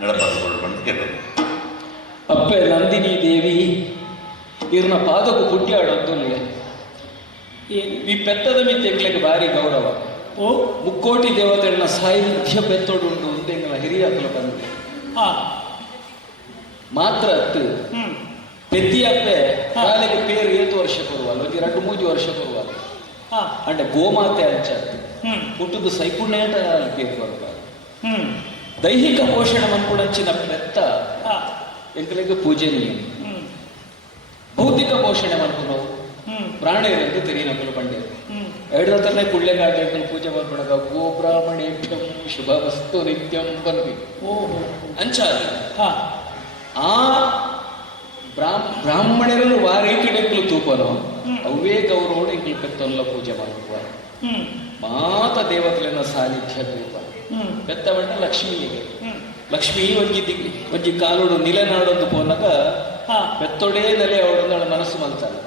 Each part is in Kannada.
ನಡಪಡಿಸ್ಕೊಂಡು ಬಂದು ಕೇಳಿ ಅಪ್ಪೆ ನಂದಿನಿ ದೇವಿ ಇರ್ನ ಪಾದకు ಪುಟ್ಯಾಡೊಂದುಲ್ಲೆ ಈ ಪೆತ್ತದ ಮಿತ್ತೆಗ್ಲಿಗೆ ಭಾರಿ ಗೌರವ. ಓ ಮುಕ್ಕೋಟಿ ದೇವತೆಗಳನ್ನ ಸಾಹಿತ್ಯ ಪೆತ್ತೋಡುಂಟು ಅಂತ ಎಂಗಳ ಹಿರಿಯಕ್ಕಲು ಬಂದೆ ಮಾತ್ರ ಅತ್ತು ಪೆತ್ತಿಯಪ್ಪೆ ಕಾಲಿಗೆ ಪೇರು ಏತು ವರ್ಷ ಕೊರುವಲ್ಲ ಒಂದು 2-3 ವರ್ಷ ಕೊರುವಲ್ಲ ಅಂದ್ರೆ ಗೋಮಾತೆ ಅಂಚತ್ತು ಹುಟ್ಟುದು ಸೈಪುಣ್ಯಟ ಅಲ್ಲಿ ಪೇರು ಬರುವಾಗ ದೈಹಿಕ ಪೋಷಣೆ ಮನ್ಪುಡಂಚಿನ ಪೆತ್ತ ಎಂಕಲಿಗೆ ಪೂಜನೀಯ. ಭೌತಿಕ ಪೋಷಣೆ ಮನ್ಪುನವು ಪ್ರಾಣಿಗಳೆಂದು ತೆರೀನಕಲು ಬಂಡೆ ಎರಡನೇ ಕುಳ್ಳೆಗಾಟ ಪೂಜೆ ಮಾಡ್ಬಿಡಗ ಗೋ ಬ್ರಾಹ್ಮಣೇಭ್ಯಂ ಶುಭ ವಸ್ತು ನಿತ್ಯಂ ಬನ್ವಿ ಅಂಚಾದ ಆ ಬ್ರಾಹ್ಮಣರನ್ನು ವಾರೈಕಿಡೆಕ್ಕಲು ತೂಪನು ಅವೇ ಗೌರವನು ಇಂಗ್ಲಿ ಪೆತ್ತಲ್ಲ ಪೂಜೆ ಮಾಡುವ ಮಾತ ದೇವತೆಗಳ ಸಾನ್ನಿಧ್ಯ ತೂಪ ಪೆತ್ತ ಬಣ್ಣ ಲಕ್ಷ್ಮಿಗೆ ಲಕ್ಷ್ಮಿ ಒಂಜಿ ಕಾಲೋಡು ನಿಲೆನಾಡೊಂದು ಪೋನಾಗ ಪೆತ್ತೊಡೇ ನೆಲೆ ಅವಳೊಂದು ಮನಸ್ಸು ಮಲ್ತಾನೆ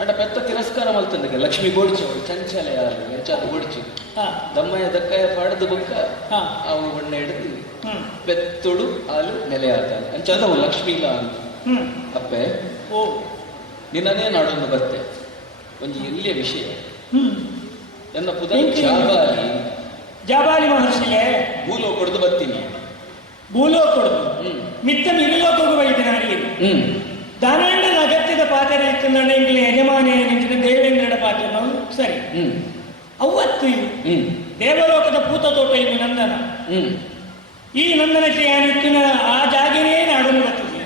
ಅಂಡ ಪೆತ್ತ ತಿರಸ್ಕಾರ ಮಲ್ತಂದಕ್ಕೆ ಲಕ್ಷ್ಮಿ ಗೋಡ್ಚಿ ಅವಳು ಚಂಚಲ ಯಾರು ಹೆಚ್ಚಾದ ಗೋಡ್ಚಿ ದಮ್ಮಯ್ಯ ದಕ್ಕಯ್ಯ ಪಾಡದ ಬುಕ್ಕ ಅವು ಬಣ್ಣ ಹಿಡಿದು ಪೆತ್ತೊಡು ಹಾಲು ನೆಲೆ ಆತಾನೆ ಅಂಚಾದ ಅವು ಲಕ್ಷ್ಮಿ ಇಲ್ಲ ಅಂತ ಅಪ್ಪೆ ನಿನ್ನನೇ ನಾಡೊಂದು ಬತ್ತೆ ಒಂದು ಎಲ್ಲಿಯ ವಿಷಯ ನನ್ನ ಪುದ ಜಾಬಾಲಿ ಮಹರ್ಷಿಗೆ ಭೂಲೋ ಕೊಡ್ದು ಬರ್ತೀನಿ ಭೂಲೋ ಕೊಡುದು ಮಿತ್ತ ಮಿಗಿಲೋಕ ವೈದ್ಯನಾಗಿ ದಾನಾಂಡನ ಅಗತ್ಯದ ಪಾತ್ರ ಇತ್ತು ಇಂಗ್ಲಿ ಯಜಮಾನಿಯ ನಿಂತಿನ ದೇವೇಂದ್ರನ ಪಾತ್ರ ಸರಿ ಅವತ್ತು ದೇವಲೋಕದ ಪೂತ ತೋಟ ಇದು ನಂದನ ಈ ನಂದನಕ್ಕೆ ಯಾನಿತ್ತಿನ ಆ ಜಾಗನೇ ನಾಡನ್ನು ಬರ್ತದೆ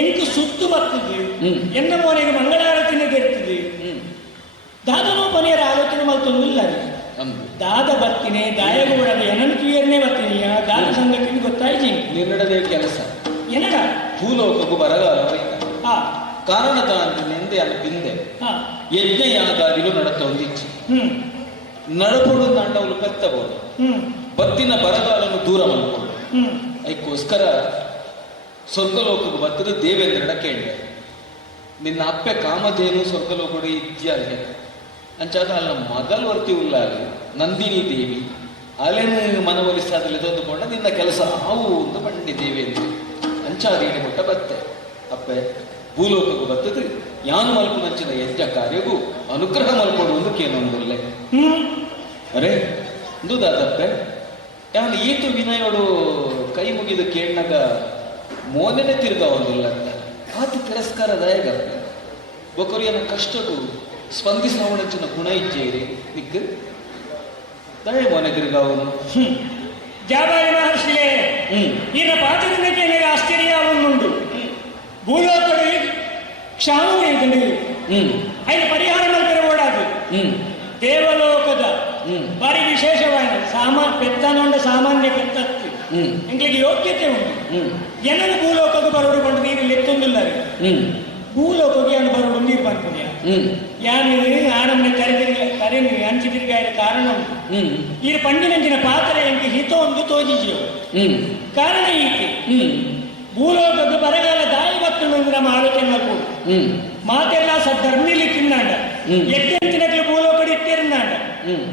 ಎಂಟು ಸುತ್ತು ಬರ್ತದೆ ಎನ್ನ ಮನೆಗೆ ಮಂಗಳಾರತಿನ ಗೆರ್ತದೆ ದಾದನೋಪನೆಯರ ಆಲೋಚನೆ ಮಲ್ತೊಂದಿಲ್ಲ ದಾದ ಬರ್ತೀನಿ ದಾಯಗೂಡದ ಎನನ್ಕಿಯನ್ನೇ ಬರ್ತೀನಿ ದಾದ ಸಂಗತಿ ಗೊತ್ತಾಯ್ತು ನಿರ್ನಡದೇ ಕೆಲಸ ಏನಡ ಭೂಲೋಕಕ್ಕೂ ಬರಗಾಲ ಕಾರಣದ ನೆಂದೆ ಅಲ್ಲ ಬಿಂದೆ ಯಜ್ಞ ಯಾಗಾದಿಗಳು ನಡತ ಹೊಂದಿಚ್ಚಿ ನಡಪಡು ದಾಂಡವಲು ಕತ್ತಬಹುದು ಬತ್ತಿನ ಬರಗಾಲನ್ನು ದೂರ ಮಾಡ್ಕೊಂಡು ಅದಕ್ಕೋಸ್ಕರ ಸ್ವರ್ಗಲೋಕಕ್ಕೆ ಬತ್ತದ ದೇವೇಂದ್ರನ ಕೇಳಿದೆ ನಿನ್ನ ಅಪ್ಪೆ ಕಾಮಧೇನು ಸ್ವರ್ಗಲೋಕಡು ಇತ್ಯಾದಿ ಅಂಚಾದ ಅಲ್ಲ ಮಗಲ್ ವರ್ತಿ ಉಲ್ಲಾಗಿ ನಂದಿನಿ ದೇವಿ ಅಲೆನು ಮನವೊಲಿಸಾದಲ್ಲಿ ತಂದುಕೊಂಡ ನಿನ್ನ ಕೆಲಸ ಆವು ಅಂತ ಬಂಡಿ ದೇವೇಂದ್ರ ಅಂಚಾದ ಕೊಟ್ಟ ಬತ್ತೆ ಅಪ್ಪೆ ಭೂಲೋಕಕ್ಕೂ ಬರ್ತದೆ ಯಾನು ಮಲ್ಪು ನಂಚಿನ ಯಜ್ಞ ಕಾರ್ಯಗೂ ಅನುಗ್ರಹ ಮಲ್ಪಡುವುದು ಕೇನೊಂದಿಲ್ಲ ಅರೆ ದಾದಪ್ಪೆ ಯಾನು ಈತು ವಿನಯೋಡು ಕೈ ಮುಗಿದು ಕೇಳಿನಾಗ ಮೋನೆನೆ ತಿರ್ಗ ಒಂದಿಲ್ಲ ಅಂತ ಆತ ತಿರಸ್ಕಾರದಾಯಗಪ್ಪೆ ಬೊಕರಿಯನ ಕಷ್ಟಕ್ಕೂ ಸ್ಪಂದಿಸವನಂಚಿನ ಗುಣ ಇಜ್ಜೇರಿ ನಿಕ್ ದಯ ಮೋನೆ ತಿರ್ಗಾವನು ಜಾಬಾಲಿ ಮಹರ್ಷಿಗೆ ಈತ ಪಾತ್ರಕ್ಕೆ ಆಶ್ಚರ್ಯ ಅವನುಂಟು ಭೂಲೋಕಡು ಕ್ಷಾಮು ಇದ್ದಂಡು ಐದು ಪರಿಹಾರ ಮಲ್ಪರೆ ಓಡಾದು ದೇವಲೋಕದ ಭಾರಿ ವಿಶೇಷವಾದ ಪೆತ್ತನೊಂಡ ಸಾಮಾನ್ಯ ಪೆತ್ತತ್ತು ಎಂಗ್ಲಿಗೆ ಯೋಗ್ಯತೆ ಉಂಟು ಏನನ್ನು ಭೂಲೋಕಕ್ಕೆ ಬರೋಡು ನೀರು ಲೆತ್ತೊಂದಿಲ್ಲ ಭೂಲೋಕಕ್ಕೆ ಏನು ಬರೋಡು ನೀರು ಬರ್ತೀನಿ ಯಾನು ಆನಂದ ಕರೆದು ಹಂಚಿದಿರ್ಗಾಯ ಕಾರಣ ಈ ಪಂಡಿನಂಚಿನ ಪಾತ್ರ ಎಂಗೆ ಹಿತ ಒಂದು ತೋಜಿಜು ಕಾರಣ ಈಕೆ ಭೂಲೋಕಕ್ಕೆ ಬರಗಾಲ ದಾಯಿ ಬರ್ತದೆ ನಮ್ಮ ಆಲೋಚನೆ ಮಾಡ್ಬೋದು ಮಾತೆಲ್ಲ ಧರ್ಮಿಲಿ ತಿನ್ನಾಂಡ ಎಟ್ಟೆಂಚಿನಕ್ಕೆ ಭೂಲೋಕಡಿ ಇಟ್ಟಿರುನ್ನಾಂಡ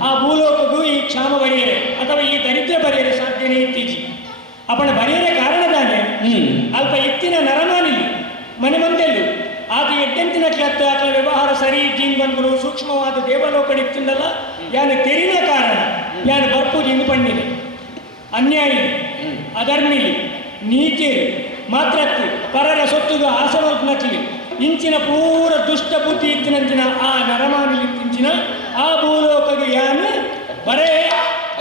ಆ ಭೂಲೋಕಕ್ಕೂ ಈ ಕ್ಷಾಮ ಬರೆಯರೆ ಅಥವಾ ಈ ದರಿದ್ರ ಬರೆಯರೆ ಸಾಧ್ಯನೇ ಇತ್ತೀಚಿ ಅಪ್ಪನ ಬರೆಯರೆ ಕಾರಣದಾನೆ ಅಲ್ಪ ಎತ್ತಿನ ನರಮಾನಿಲಿ ಮನೆ ಮಂದೆಲ್ಲು ಆತ ಎಟ್ಟೆಂಚಿನಕ್ಕೆ ಹತ್ತು ಅಥವಾ ವ್ಯವಹಾರ ಸರಿ ಜೀನ್ ಬಂದ್ರು ಸೂಕ್ಷ್ಮವಾದ ದೇವಲೋಕಡಿ ಇತ್ತಿಂದಲ್ಲ ಯಾನು ತೆರಿನ ಕಾರಣ ಯಾನು ಬರ್ಪೂಜಿ ಇಂದು ಪಂಡಿನಿ ಅನ್ಯಾಯಿ ಅಧರ್ಮಿಲಿ ನೀತಿ ಮಾತ್ರ ಪರರ ಸೊತ್ತುಗ ಆಸನಚ್ಲಿ ಇಂಚಿನ ಪೂರ ದುಷ್ಟ ಬುದ್ಧಿ ಇತ್ತಿನಂಚಿನ ಆ ನರಮಾನಿ ಇತ್ತಿಂಚಿನ ಆ ಭೂಲೋಕಗೆ ಯಾನು ಬರೇ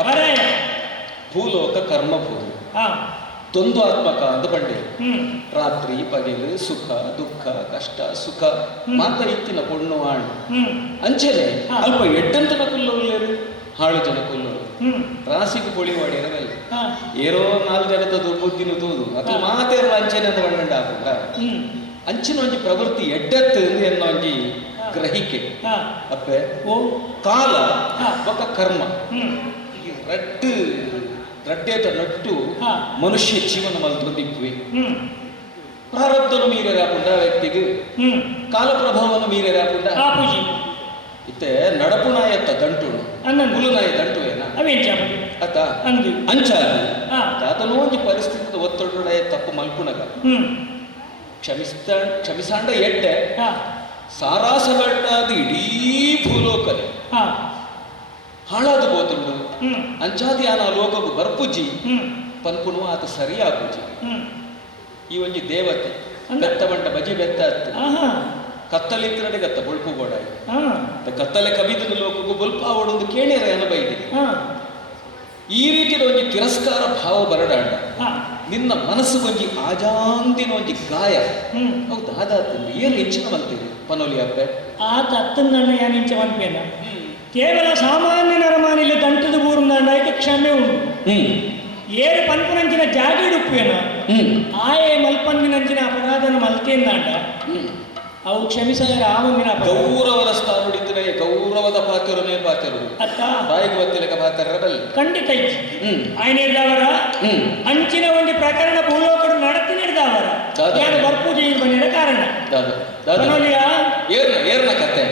ಬರೇ ಭೂಲೋಕ ಕರ್ಮಭೂಮಿ ದ್ವಂದ್ವಾತ್ಮಕ ಅಂತ ಬಂಡೆ ರಾತ್ರಿ ಪಗಲು ಸುಖ ದುಃಖ ಕಷ್ಟ ಸುಖ ಮಾತ್ರ ಇತ್ತಿನ ಪೊಣ್ಣು ಆಣು ಅಂಚೆನೆ ಅಲ್ಪ ಎಡ್ಡಂತನ ಕುಲ್ಲೋರು ಹಾಳು ಜನ ಕೊಲ್ಲೋರು ರಾಸಿಗೆ ಪೊಳಿ ಮಾಡಿರಲ್ಲ ಏರೋ 4 ಜನದ ಬುದ್ಧಿನ ತೂದು ಅಥವಾ ಮಾತೇರು ಅಂಚೆನೆ ಅಂತ ಬಣ್ಣಂಡ ಹಾಕೊಂಡ ಅಂಚಿನ ಒಂಜಿ ಪ್ರವೃತ್ತಿ ಎಡ್ಡತ್ತು ಎನ್ನೋ ಒಂಜಿ ಗ್ರಹಿಕೆ ಅಪ್ಪೆ ಕಾಲ ಒಕ್ಕ ಕರ್ಮ ರಡ್ಡೇತ ನಟ್ಟು ಮನುಷ್ಯ ಜೀವನ ಮಲ್ತೊಂದಿಕ್ವಿ ಪ್ರಾರಬ್ಧನು ಮೀರೇರಾಪುಂಡ ವ್ಯಕ್ತಿಗೆ ಕಾಲ ಪ್ರಭಾವನು ಮೀರೇರಾಪುಂಡ ಇತ್ತೆ ನಡಪುನಾಯತ್ತ ದಂಟುಡು ಹುಲುನಾಯ ದಂಟು ಏನ ಅತ್ತ ಅಂಚಾದ ತಾತನೋ ಒಂಜಿ ಪರಿಸ್ಥಿತಿ ಬತ್ತೊಡ ತಪ್ಪು ಮಲ್ಪುಣಗ ಕ್ಷಮಿಸಾಂಡ ಎಟ್ಟೆ ಸಾರಾಸಗಟ್ಟಾದ ಇಡೀ ಭೂಲೋಕನೆ ಹಾಳಾದು ಗೋತುಂಡು ಅಂಚಾದಿ ಆನ ಲೋಕವು ಬರ್ಪುಜಿ ಪನ್ಪುನು ಆತ ಸರಿಯಾಪುಜಿ ಈ ಒಂಜಿ ದೇವತೆ ಬೆತ್ತ ಬಂಡ ಬಜಿ ಬೆತ್ತ ಕತ್ತಲಿಕ್ಕರಡೆ ಗತ್ತ ಬೊಳ್ಪು ಗೋಡ ಕತ್ತಲೆ ಕವಿದ ಲೋಕಗೂ ಬೊಲ್ಪ ಅವಡೊಂದು ಕೇಳಿರ ಅನುಭವಿದೆ ಈ ರೀತಿಯ ಒಂಜಿ ತಿರಸ್ಕಾರ ಭಾವ ಬರಡಾಂಡ ನಿನ್ನ ಮನಸ್ಸು ಒಂಜಿ ಆಜಾಂತಿನ ಒಂಜಿ ಗಾಯ ಹೌದು ಆದಾತಂದು ಏನು ಹೆಚ್ಚಿನ ಮಲ್ತೀರಿ ಪನೋಲಿ ಅಬ್ಬೆ ಆತ ಅತ್ತಂದಣ್ಣ ಯಾನಿಂಚ ಮಲ್ಪೇನ ಕೇವಲ ಸಾಮಾನ್ಯ ನರಮಾನಿಲ್ಲ ದಂಟದ ಬೂರುಂದಾಂಡಾಯ್ತು ಕ್ಷಮೆ ಉಂಟು ಏರು ಪನ್ಪುನಂಚಿನ ಜಾಗೀಡುಪ್ಪೇನ ಆಯೇ ಮಲ್ಪನ್ನಿನಂಚಿನ ಅಪರಾಧನ ಮಲ್ತೇಂದಾಂಡ ಅವು ಕ್ಷಮಿಸದ ಆವಂದಿನ ಗೌರವದ ಸ್ಥಾನ ಹಿಡಿದ್ರೆ ಗೌರವದ ಪಾತ್ರನೇ ಪಾತ್ರರು ಅತ್ತ ಬಾಯಿಗೆ ಗೊತ್ತಿಲ್ಲಕ ಪಾತ್ರರಲ್ಲ ಖಂಡಿತ ಇತ್ತು ఆయన ಇರ್ದವರ ಅಂಚಿನ ಒಂದು ಪ್ರಕರಣ ಭೂಲೋಕರು ನಡತಿ ನಡೆದವರ ಯಾರು ಬರ್ಪೂಜೆ ಬಂದಿದ ಕಾರಣ ಏರ್ನ ಕತೆ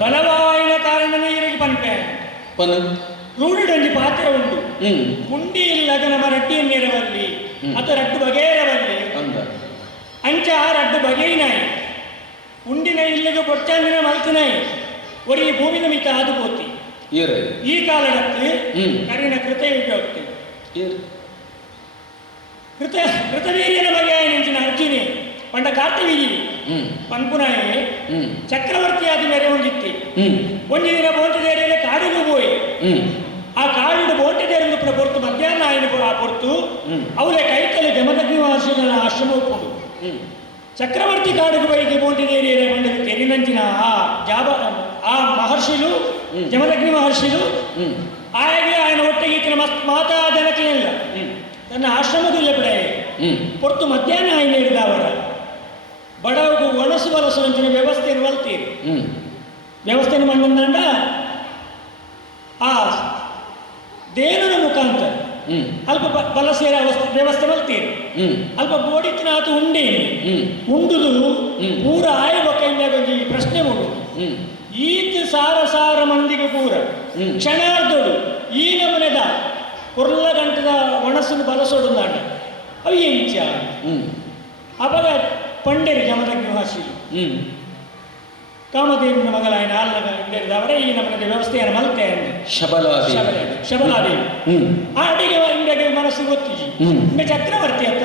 ಬಲವಾಯಿನ ಕಾರಣ ನೀರಿಗೆ ಪಂಪೆ ರೂಢಿಡೊಂದು ಪಾತ್ರ ಉಂಟು ಕುಂಡಿ ಇಲ್ಲದ ನಮ್ಮ ರಡ್ಡಿಯನ್ನಿರವಲ್ಲಿ ಅತ ರಡ್ಡು ಬಗೆಯಿರವಲ್ಲಿ ಅಂಚ ಆ ರಡ್ಡು ಬಗೆಯಿನಾಯಿ ಉಂಡಿನ ಇಲ್ಲಿಗೆ ಬೊಚ್ಚಂದಿನ ಮಲ್ತಿನಾಯಿ ಒರಿ ಭೂಮಿನ ಮಿತ ಆದು ಪೋತಿ ಈ ಕಾಲಕ್ಕೆ ಕರಿನ ಕೃತಯುಗ ಕೃತವೀರ್ಯನ ಬಗೆಯ ನೆಂಚಿನ ಅರ್ಜುನಿ ಪಂಡ ಕಾರ್ತಿವೀರಿ ಪನ್ಪುನಾಯಿ ಚಕ್ರವರ್ತಿ ಆದ ಮೇರೆ ಹೊಂದಿತ್ತು ಒಂದು ದಿನ ಬೋಟಿದೇರಿಯಲ್ಲಿ ಕಾಡಿಗೂ ಹೋಯಿ ಆ ಕಾಡಿನ ಬೋಟಿದೇರಿಂದ ಕೂಡ ಹೊರತು ಮಧ್ಯಾಹ್ನ ಆಯ್ನ ಆ ಹೊರತು ಅವಳೆ ಕೈತಲ್ಲಿ ಜಮದಗ್ನಿ ಮಹರ್ಷಿಗಳ ಆಶ್ರಮ ಒಪ್ಪುದು ಚಕ್ರವರ್ತಿ ಕಾಡಿಗೆ ಬೈಗೆ ಬೋಟಿದೇರಿಯಲ್ಲಿ ಬಂದ ತೆರಿನಂಚಿನ ಆ ಮಹರ್ಷಿಲು ಜಮದಗ್ನಿ ಮಹರ್ಷಿಲು ಹಾಗೆ ఆయన ಒಟ್ಟಿಗೆ ಇತ್ತಿನ ಮಸ್ತ್ ಮಾತಾ ಜನಕ್ಕಿಲ್ಲ ತನ್ನ ಆಶ್ರಮದಲ್ಲಿ ಬಿಡ ಹೊರತು ಮಧ್ಯಾಹ್ನ ಆಯ್ನ ಹಿಡಿದ ಅವರ ಬಡವಗೂ ಒಣಸು ಬಲಸು ಅಂಚಿನ ವ್ಯವಸ್ಥೆಯನ್ನು ಮಲ್ತೀರಿ ವ್ಯವಸ್ಥೆಯನ್ನು ಮಂಡಂದ ಆ ದೇವರ ಮುಖಾಂತರ ಅಲ್ಪ ಬಲಸೇರ ವ್ಯವಸ್ಥೆ ಮಲ್ತೀರಿ ಅಲ್ಪ ಬೋಡಿತ್ತಿನ ಆತು ಉಂಡೇನಿ ಉಂಡುದು ಪೂರ ಆಯಬೇಕಂದಾಗಿ ಪ್ರಶ್ನೆ ಮಾಡುದು ಈತ ಸಾರ ಮಂದಿಗೆ ಪೂರ ಕ್ಷಣಾರ್ಧಡು ಈ ನಮನೆದ ಕೊರ್ಲ ಗಂಟದ ಒಣಸನ್ನು ಬಲಸೋಡು ನಾಡ ಅವು ಎಂಚ ಅವಾಗ ಪಂಡೇರಿ ಜಮದಗ್ನಿ ಕಾಮದೇವಿನ ಮಗಳ ఆయన ಆಲ್ನವರೇ ಈ ನಮ್ಮನೆ ವ್ಯವಸ್ಥೆಯನ್ನು ಮಲ್ತೆ ಅಂದೆ ಶಬಲಾದೇವಿ ಆ ಅಡಿಗೆ ಇಂಡಿಗೆ ಮನಸ್ಸು ಗೊತ್ತಿಜಿ ಇಂಡ ಚಕ್ರವರ್ತಿ ಅತ್ತ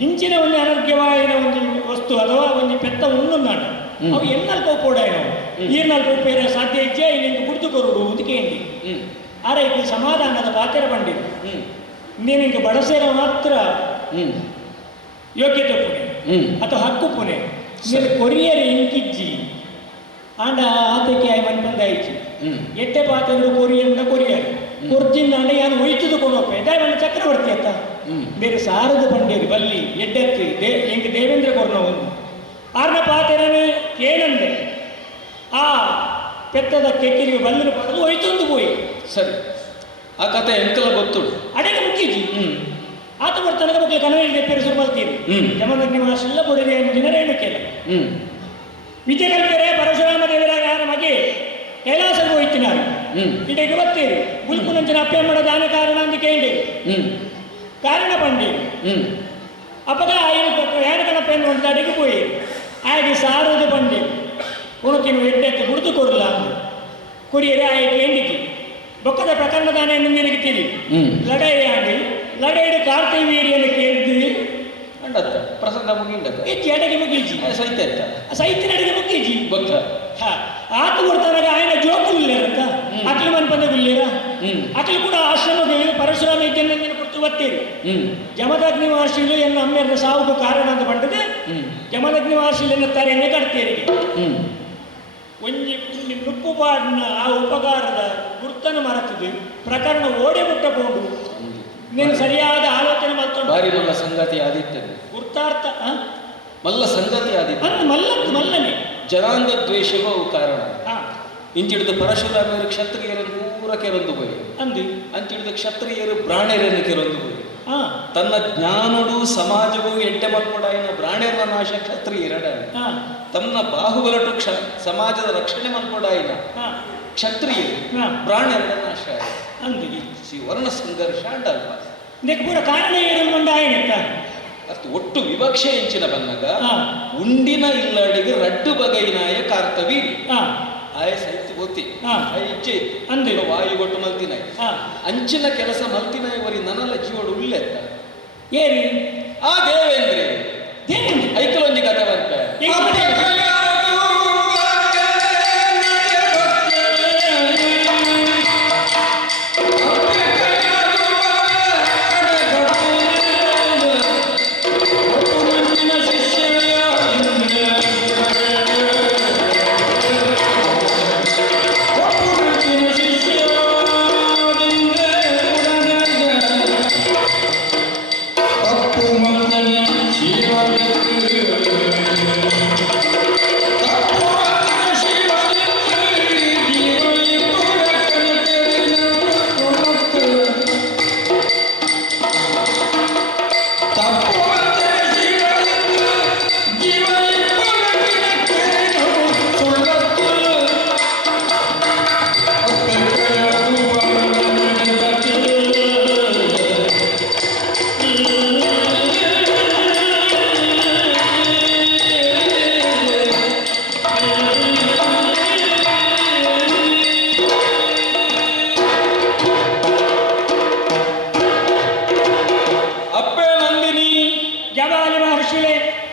ಇಂಚಿನ ಒಂದು ಅನರ್ಘ್ಯವಾಯಿನ ಒಂದು ವಸ್ತು ಅಥವಾ ಒಂದು ಪೆತ್ತ ಉಣ್ಣುನ್ನಾಡು ಅವು ಎನ್ನಲ್ಪೋ ಕೂಡ ಈರ್ನಲ್ಪೋ ಬೇರೆ ಸಾಧ್ಯ ಇಜ್ಜೆ ನಿಂಗೆ ಗುರ್ತು ಕೊರುಡು ಅಂತ ಕೇಳಿ ಆರೆ ಇದು ಸಮಾಧಾನದ ಪಾತ್ರ ಬಂದಿರು ನೀನಿಗೆ ಬಡಸೇರ ಮಾತ್ರ ಯೋಗ್ಯತೆ ಪುಣೆ ಅಥವಾ ಹಕ್ಕು ಪುಣೆ ನೀನು ಕೊರಿಯರ್ ಇಂಕಿಜ್ಜಿ ಆಂಡ ಆತಕ್ಕೆ ಆಯ್ ಮನೆ ಬಂದಾಯ್ತು ಎಟ್ಟೆ ಪಾತ್ರ ಕೊರಿಯರ್ ಕೊರ್ಜಿಂದ ಅಂಡ ಯಾನು ಒಯ್ತದು ಕೊಡೋಪೆ ದಯವನ್ನು ಚಕ್ರವರ್ತಿ ಅತ್ತ ಬೇರೆ ಸಾರದ ಬಂಡೇರಿ ಬಲ್ಲಿ ಎಡ್ಡೆತ್ತಿ ಎಂಗೆ ದೇವೇಂದ್ರ ಕೊರ್ನ ಒಂದು ಆರ್ನ ಪಾತ್ರನೇ ಏನಂದೆ ಆ ಪೆತ್ತದ ಕೆಕ್ಕಿರಿಗೆ ಬಲ್ಲಿನ ಪಡೆದು ಒಯ್ತೊಂದು ಹೋಯಿ ಸರಿ ಆ ಕತೆ ಎಂಕಲ ಗೊತ್ತು ಅಡೆಗೆ ಮುಖ್ಯಜಿ ಆತ ಬರ್ತಾನೆ ಬಗ್ಗೆ ಕನವೇ ಪೇರಿಸರು ಬರ್ತೀರಿ ಜಮದಗ್ನಿ ಮಾಸೆಲ್ಲ ಕೊಡಿದೆ ದಿನರೇನು ಕೇಳ ವಿಜಯಕಲ್ಪರೆ ಪರಶುರಾಮ ದೇವರ ಯಾರ ಮಗೆ ಕೈಲಾಸಕ್ಕೆ ಹೋಯ್ತಿನಾರು ಇಡೆಗೆ ಬರ್ತೀರಿ ಗುಲ್ಪುನಂಚಿನ ಅಪ್ಪೆ ಮಾಡೋ ದಾನ ಕಾರಣ ಅಂತ ಕೇಳಿ ಕಾರಣ ಬಂಡೀರಿ ಅಪ್ಪಗ ಯಾರು ಕಣಪ್ಪೆಯನ್ನು ಒಂದು ಅಡಿಗೆ ಹೋಯಿ ಆಗಿ ಸಾರೋದು ಬಂಡಿ ಉಣಕಿನ ಎಡ್ಡೆತ್ತು ಗುರುತು ಕೊಡಲ್ಲ ಅಂದು ಕುಡಿಯರೆ ಆಯ್ಕೆ ಎಂಡಿಕೆ ಬೊಕ್ಕದ ಪ್ರಕರಣದಾನೆ ನಿನಗಿತ್ತೀರಿ ಲಡಾಯಿ ಆಡಿ ಲಡಾಯಿಡು ಕಾರ್ತಿಕ ವೀರ್ಯನ್ನು ಕೇಳಿದ್ವಿ ಅಂಡತ್ತ ಪ್ರಸಂಗ ಮುಗಿಂಡತ್ತ ಹೆಚ್ಚಿ ಅಡಗೆ ಮುಗೀಜಿ ಸಹಿತ ಸಹಿತಿನ ಅಡಿಗೆ ಮುಗೀಜಿ ಗೊತ್ತ ಆತ ಕೊಡ್ತಾನಾಗ ఆయన ಜೋಕು ಇಲ್ಲೇರಂತ ಅಕ್ಲಿ ಮನ್ ಬಂದ ಇಲ್ಲೇರ ಅಕ್ಲಿ ಕೂಡ ಆಶ್ರಮಕ್ಕೆ ಪರಶುರಾಮ ಇದ್ದನ್ನು ಕೊಟ್ಟು ಬರ್ತೀರಿ ಜಮದಗ್ನಿ ಮಹರ್ಷಿಲು ಎನ್ನ ಅಮ್ಮೆರ ಸಾವುಗೂ ಕಾರಣ ಅಂತ ಬಂದದೆ ಜಮದಗ್ನಿ ಮಹರ್ಷಿಲು ಎನ್ನುತ್ತಾರೆ ಎಣ್ಣೆ ಕಟ್ತೀರಿಗೆ ಒಂಜಿ ನುಪ್ಪು ಪಾಡಿನ ಆ ಉಪಕಾರದ ಗುರ್ತನ ಮರತದೆ ಪ್ರಕರಣ ಓಡಿ ಬಿಟ್ಟಬಹುದು ನೀನು ಸರಿಯಾದ ಆಲೋಚನೆ ಮಾಡ್ಕೊಂಡು ಬಾರಿ ಮಲ್ಲ ಸಂಗತಿ ಆದಿತ್ಯ ಗುರ್ತಾರ್ಥ ಮಲ್ಲ ಸಂಗತಿ ಆದಿತ್ಯ ಮಲ್ಲನೆ ಜನಾಂಗ ದ್ವೇಷವೂ ಕಾರಣ ಇಂಚಿಡಿದ ಪರಶುರಾಮರು ಕ್ಷತ್ರಿಯರನ್ನು ಪೂರ ಕೆರೊಂದು ಹೋಗಿ ಅಂದು ಅಂಚಿಡಿದ ಕ್ಷತ್ರಿಯರು ಬ್ರಾಣ್ಯರನ್ನು ಕೆರೊಂದು ಹೋಗಿ ತನ್ನ ಜ್ಞಾನುಡು ಸಮಾಜವು ಎಡ್ಡೆ ಮಲ್ಪಡಾಯಿನ ಬ್ರಾಣ್ಯರ ನಾಶ ಕ್ಷತ್ರಿಯರಡ ತನ್ನ ಬಾಹುಬಲಟು ಸಮಾಜದ ರಕ್ಷಣೆ ಮಲ್ಪಡಾಯಿನ ಕ್ಷತ್ರಿಯರು ಬ್ರಾಣ್ಯರ ನಾಶ ಅಂದು ವರ್ಣ ಸಂಘರ್ಷ ಅಂಡಲ್ಪ ಪೂರ ಕಾರಣ ಏನು ಅಷ್ಟು ಒಟ್ಟು ವಿವಕ್ಷೆ ಎಂಚಿನ ಬನ್ನಗ ಉಂಡಿನ ಇಲ್ಲಡಿಗೆ ರಡ್ಡು ಬಗೈನಾಯ ಕಾರ್ತವಿ ಆಯ ಸಹಿತ ಗೊತ್ತಿ ಇಚ್ಛೆ ಅಂದ್ರೆ ವಾಯುಗೊಟ್ಟು ಮಲ್ತಿನಾಯ್ ಅಂಚಿನ ಕೆಲಸ ಮಲ್ತಿನಾಯವರಿ ನನ್ನಲ್ಲ ಜೀವಡು ಉಳ್ಳೆತ್ತ ಏರಿ ಆ ದೇವೇಂದ್ರೆ ಐಕಲೊಂಜಿ ಕಥೆ ಬಂತ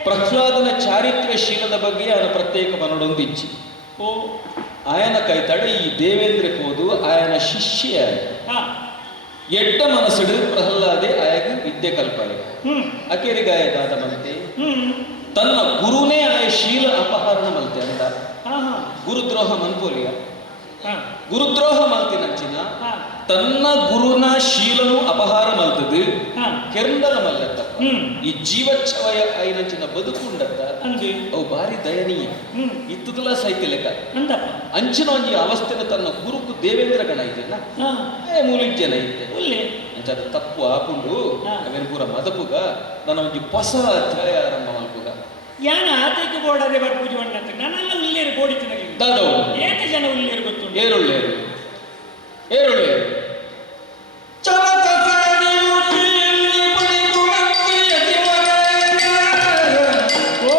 ಪ್ರಹ್ಲಾದನ ಚಾರಿತ್ರ್ಯ ಶೀಲದ ಬಗ್ಗೆ ಅವನ ಪ್ರತ್ಯೇಕ ಮನಡೊಂದಿಚ್ಚಿ ಆಯನ ಕೈತಡ ಈ ದೇವೇಂದ್ರ ಹೋದು ಆಯನ ಶಿಷ್ಯ ಎಡ್ಡ ಮನಸ್ಸುಡು ಪ್ರಹ್ಲಾದೆ ಆಯಗ ವಿದ್ಯೆ ಕಲ್ಪಾಯ ಅಕೆರಿಗಾಯದಾದ ಮಲ್ತೆ ತನ್ನ ಗುರುನೇ ಆಯ ಶೀಲ ಅಪಹರಣ ಮಲ್ತೆ ಅಂತ ಗುರುದ್ರೋಹ ಮನ್ಪೋಲಿಯ ಗುರುದ್ರೋಹ ಮಲ್ತಿನಂಚಿನ ತನ್ನ ಗುರುನ ಶೀಲನು ಅಪಹಾರ ಮಲ್ತದು ಕೆರಂದರ ಮಲ್ಲತ್ತ ಈ ಜೀವಚ್ಛವಯ ಐನಂಚಿನ ಬದುಕುಂಡತ್ತ ಅವು ಬಾರಿ ದಯನೀಯ ಇತ್ತದಲ್ಲ ಸೈತ ಲೆಕ್ಕ ಅಂಚಿನ ಒಂಜಿ ಅವಸ್ಥೆನ ತನ್ನ ಗುರುಕು ದೇವೇಂದ್ರ ಗಣ ಇದೆಯಲ್ಲ ಮೂಲಿಜ್ಜನ ಇದೆ ಅಂಚಾದ ತಪ್ಪು ಆಪುಂಡು ಅವೇನು ಪೂರ ಮದಪುಗ ನನ್ನ ಒಂಜಿ ಹೊಸ ಅಧ್ಯಾಯ ಆರಂಭ ಮಲ್ಪುಗ ಯಾನ ಆತೈಕೆ ಬೋಡದೆ ಬರ್ಪೂಜೆ ಮಾಡಂತ ನಾನೆಲ್ಲ ಉಳ್ಳೇರು ಬೋಡಿತಿನ ದಾದವು ಏಕ ಜನ ಉಳ್ಳೇರು ಗೊತ್ತು ಏರುಳ್ಳೇರು ಏರುಳ್ಳೇರು ಓ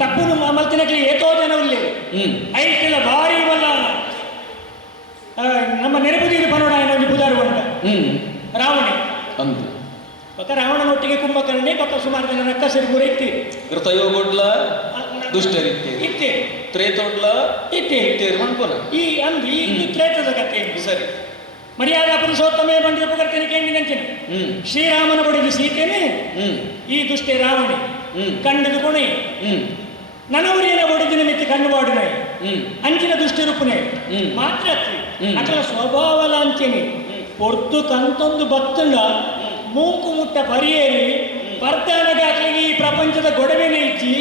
ತಪ್ಪು ಮಲ್ತಿನಕ್ಕೆ ಏತೋ ಜನವಿಲ್ಲ ಐಟಿಲ್ಲ ಭಾರಿ ವಲ್ಲ ನಮ್ಮ ನೆನಪುದಿಗೆ ಪನೋಡ ಒಂದು ಬುಧಾರು ಉಂಟ ರಾವಣ ಮತ್ತೆ ರಾವಣನೊಟ್ಟಿಗೆ ಕುಂಭಕರ್ಣಿ ಪಕ್ಕ ಸುಮಾರು ಜನ ರಕ್ಕಸರಿ ಕೂಡ ಇತ್ತಿ ಕೃತಯೋಗೊಡ್ಲ ದುಷ್ಟರಿತ್ತೆ ಇತ್ತೆ ತ್ರೇತೊಡ್ಲ ಇತ್ತೆ ಮಣ್ಪುರ ಈ ಅಂದು ಈ ತ್ರೇತದ ಕಥೆ ಸರಿ ಮರ್ಯಾದಾ ಪುರುಷೋತ್ತಮೇ ಬಂದ್ರೆ ಪುಗರ್ತೇನೆ ಕೇಳಿ ನಂಚಿನ ಶ್ರೀರಾಮನ ಬಡಿದು ಸೀತೆನೆ ಈ ದುಷ್ಟೇ ರಾವಣಿ ಕಂಡದು ಕೊನೆ ನನವರೇನ ಬಡಿದಿನ ಮಿತ್ತಿ ಕಣ್ಣು ಬಾಡಿನ ಅಂಚಿನ ದುಷ್ಟರೂಪನೆ ಮಾತ್ರ ಅಕಲ ಸ್ವಭಾವಲ ಅಂಚೆನೆ ಹೊರ್ತು ಕಂತೊಂದು ಭಕ್ತಂಡ ಮೂಕು ಮುಟ್ಟ ಪರಿಯೇರಿ ಪರ್ದಾನಗ ಹಾಕ್ಲಿಗೆ ಈ ಪ್ರಪಂಚದ ಗೊಡವೆನೆ ಇಚ್ಚಿ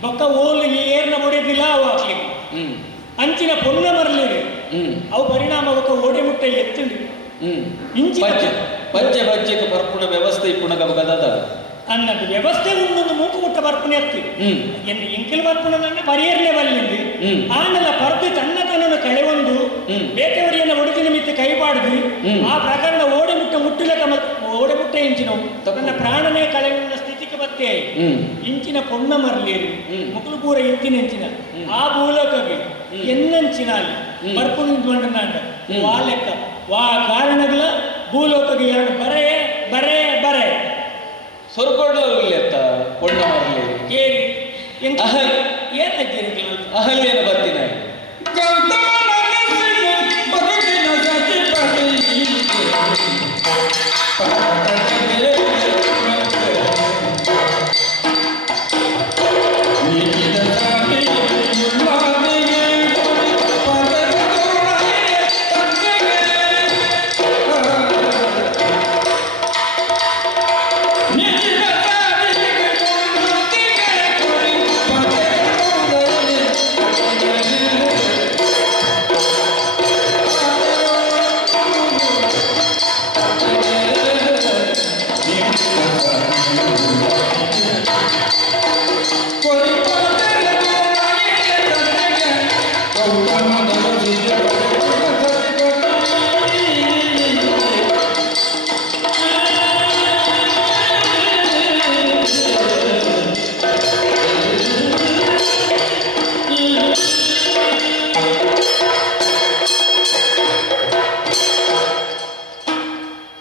ಬೊಕ್ಕ ಓಲಿಗೆ ಏರ್ನ ಬಡಿದಿಲ್ಲ ಅವು ಹಾಕ್ಲಿಕ್ಕೆ ಅಂಚಿನ ಪೊನ್ನ ಮರಲಿದೆ ಅವು ಪರಿಣಾಮ ಒಕ್ಕ ಓಡೆ ಮುಟ್ಟ ಎತ್ತುಂಡು ಇಂಚಿ ಪಂಚ ಪರ್ಪುಣ ವ್ಯವಸ್ಥೆ ಪುಣಗ ಗದದ ಅನ್ನದು ವ್ಯವಸ್ಥೆ ಉಂದೊಂದು ಮೂಕು ಮುಟ್ಟ ಬರ್ಪುಣೆ ಎತ್ತಿ ಎನ್ನು ಎಂಕಿಲ್ ಬರ್ಪುಣನನ್ನ ಪರಿಯರ್ಲೆ ಬಲ್ಲಿಂದು ಆನೆಲ್ಲ ಪರ್ದು ತನ್ನತನನ್ನು ಕಳೆವೊಂದು ಬೇಟೆಯವರಿಯನ್ನ ಒಡಿದಿನ ಮಿತ್ತ ಕೈಪಾಡ್ದು ಆ ಪ್ರಕರಣ ಓಡೆ ಮುಟ್ಟ ಮುಟ್ಟಲೆಕ್ಕ ಓಡೆ ಮುಟ್ಟ ಇಂಚಿನವು ತನ್ನ ಪ್ರಾಣನೇ ಕಳೆಯುವ ಸ್ಥಿತಿಗೆ ಬತ್ತೆ ಇಂಚಿನ ಪೊಣ್ಣ ಮರಲೇರಿ ಮುಕ್ಕಲು ಪೂರ ಇಂಚಿನ ಆ ಮೂಲಕಗೆ ಎನ್ನಂಚಿನ ಅಲ್ಲಿ ಬರ್ಪುಣ ಮಂಡನಾಂಡ ವಾ ಲೆಕ್ಕ ವಾ ಕಾರಣಗಳ ಭೂಲೋಕಗೆ ಎರಡು ಬರೇ ಬರೇ ಬರೇ ಸ್ವರ್ಗೊಡ್ಲೆತ್ತ ಪೊಣ್ಣ ಮರಲಿ ಕೇಳಿ ಏನಾಗ್ತೀರಿ ಅಹಲ್ಯನ ಬರ್ತೀನ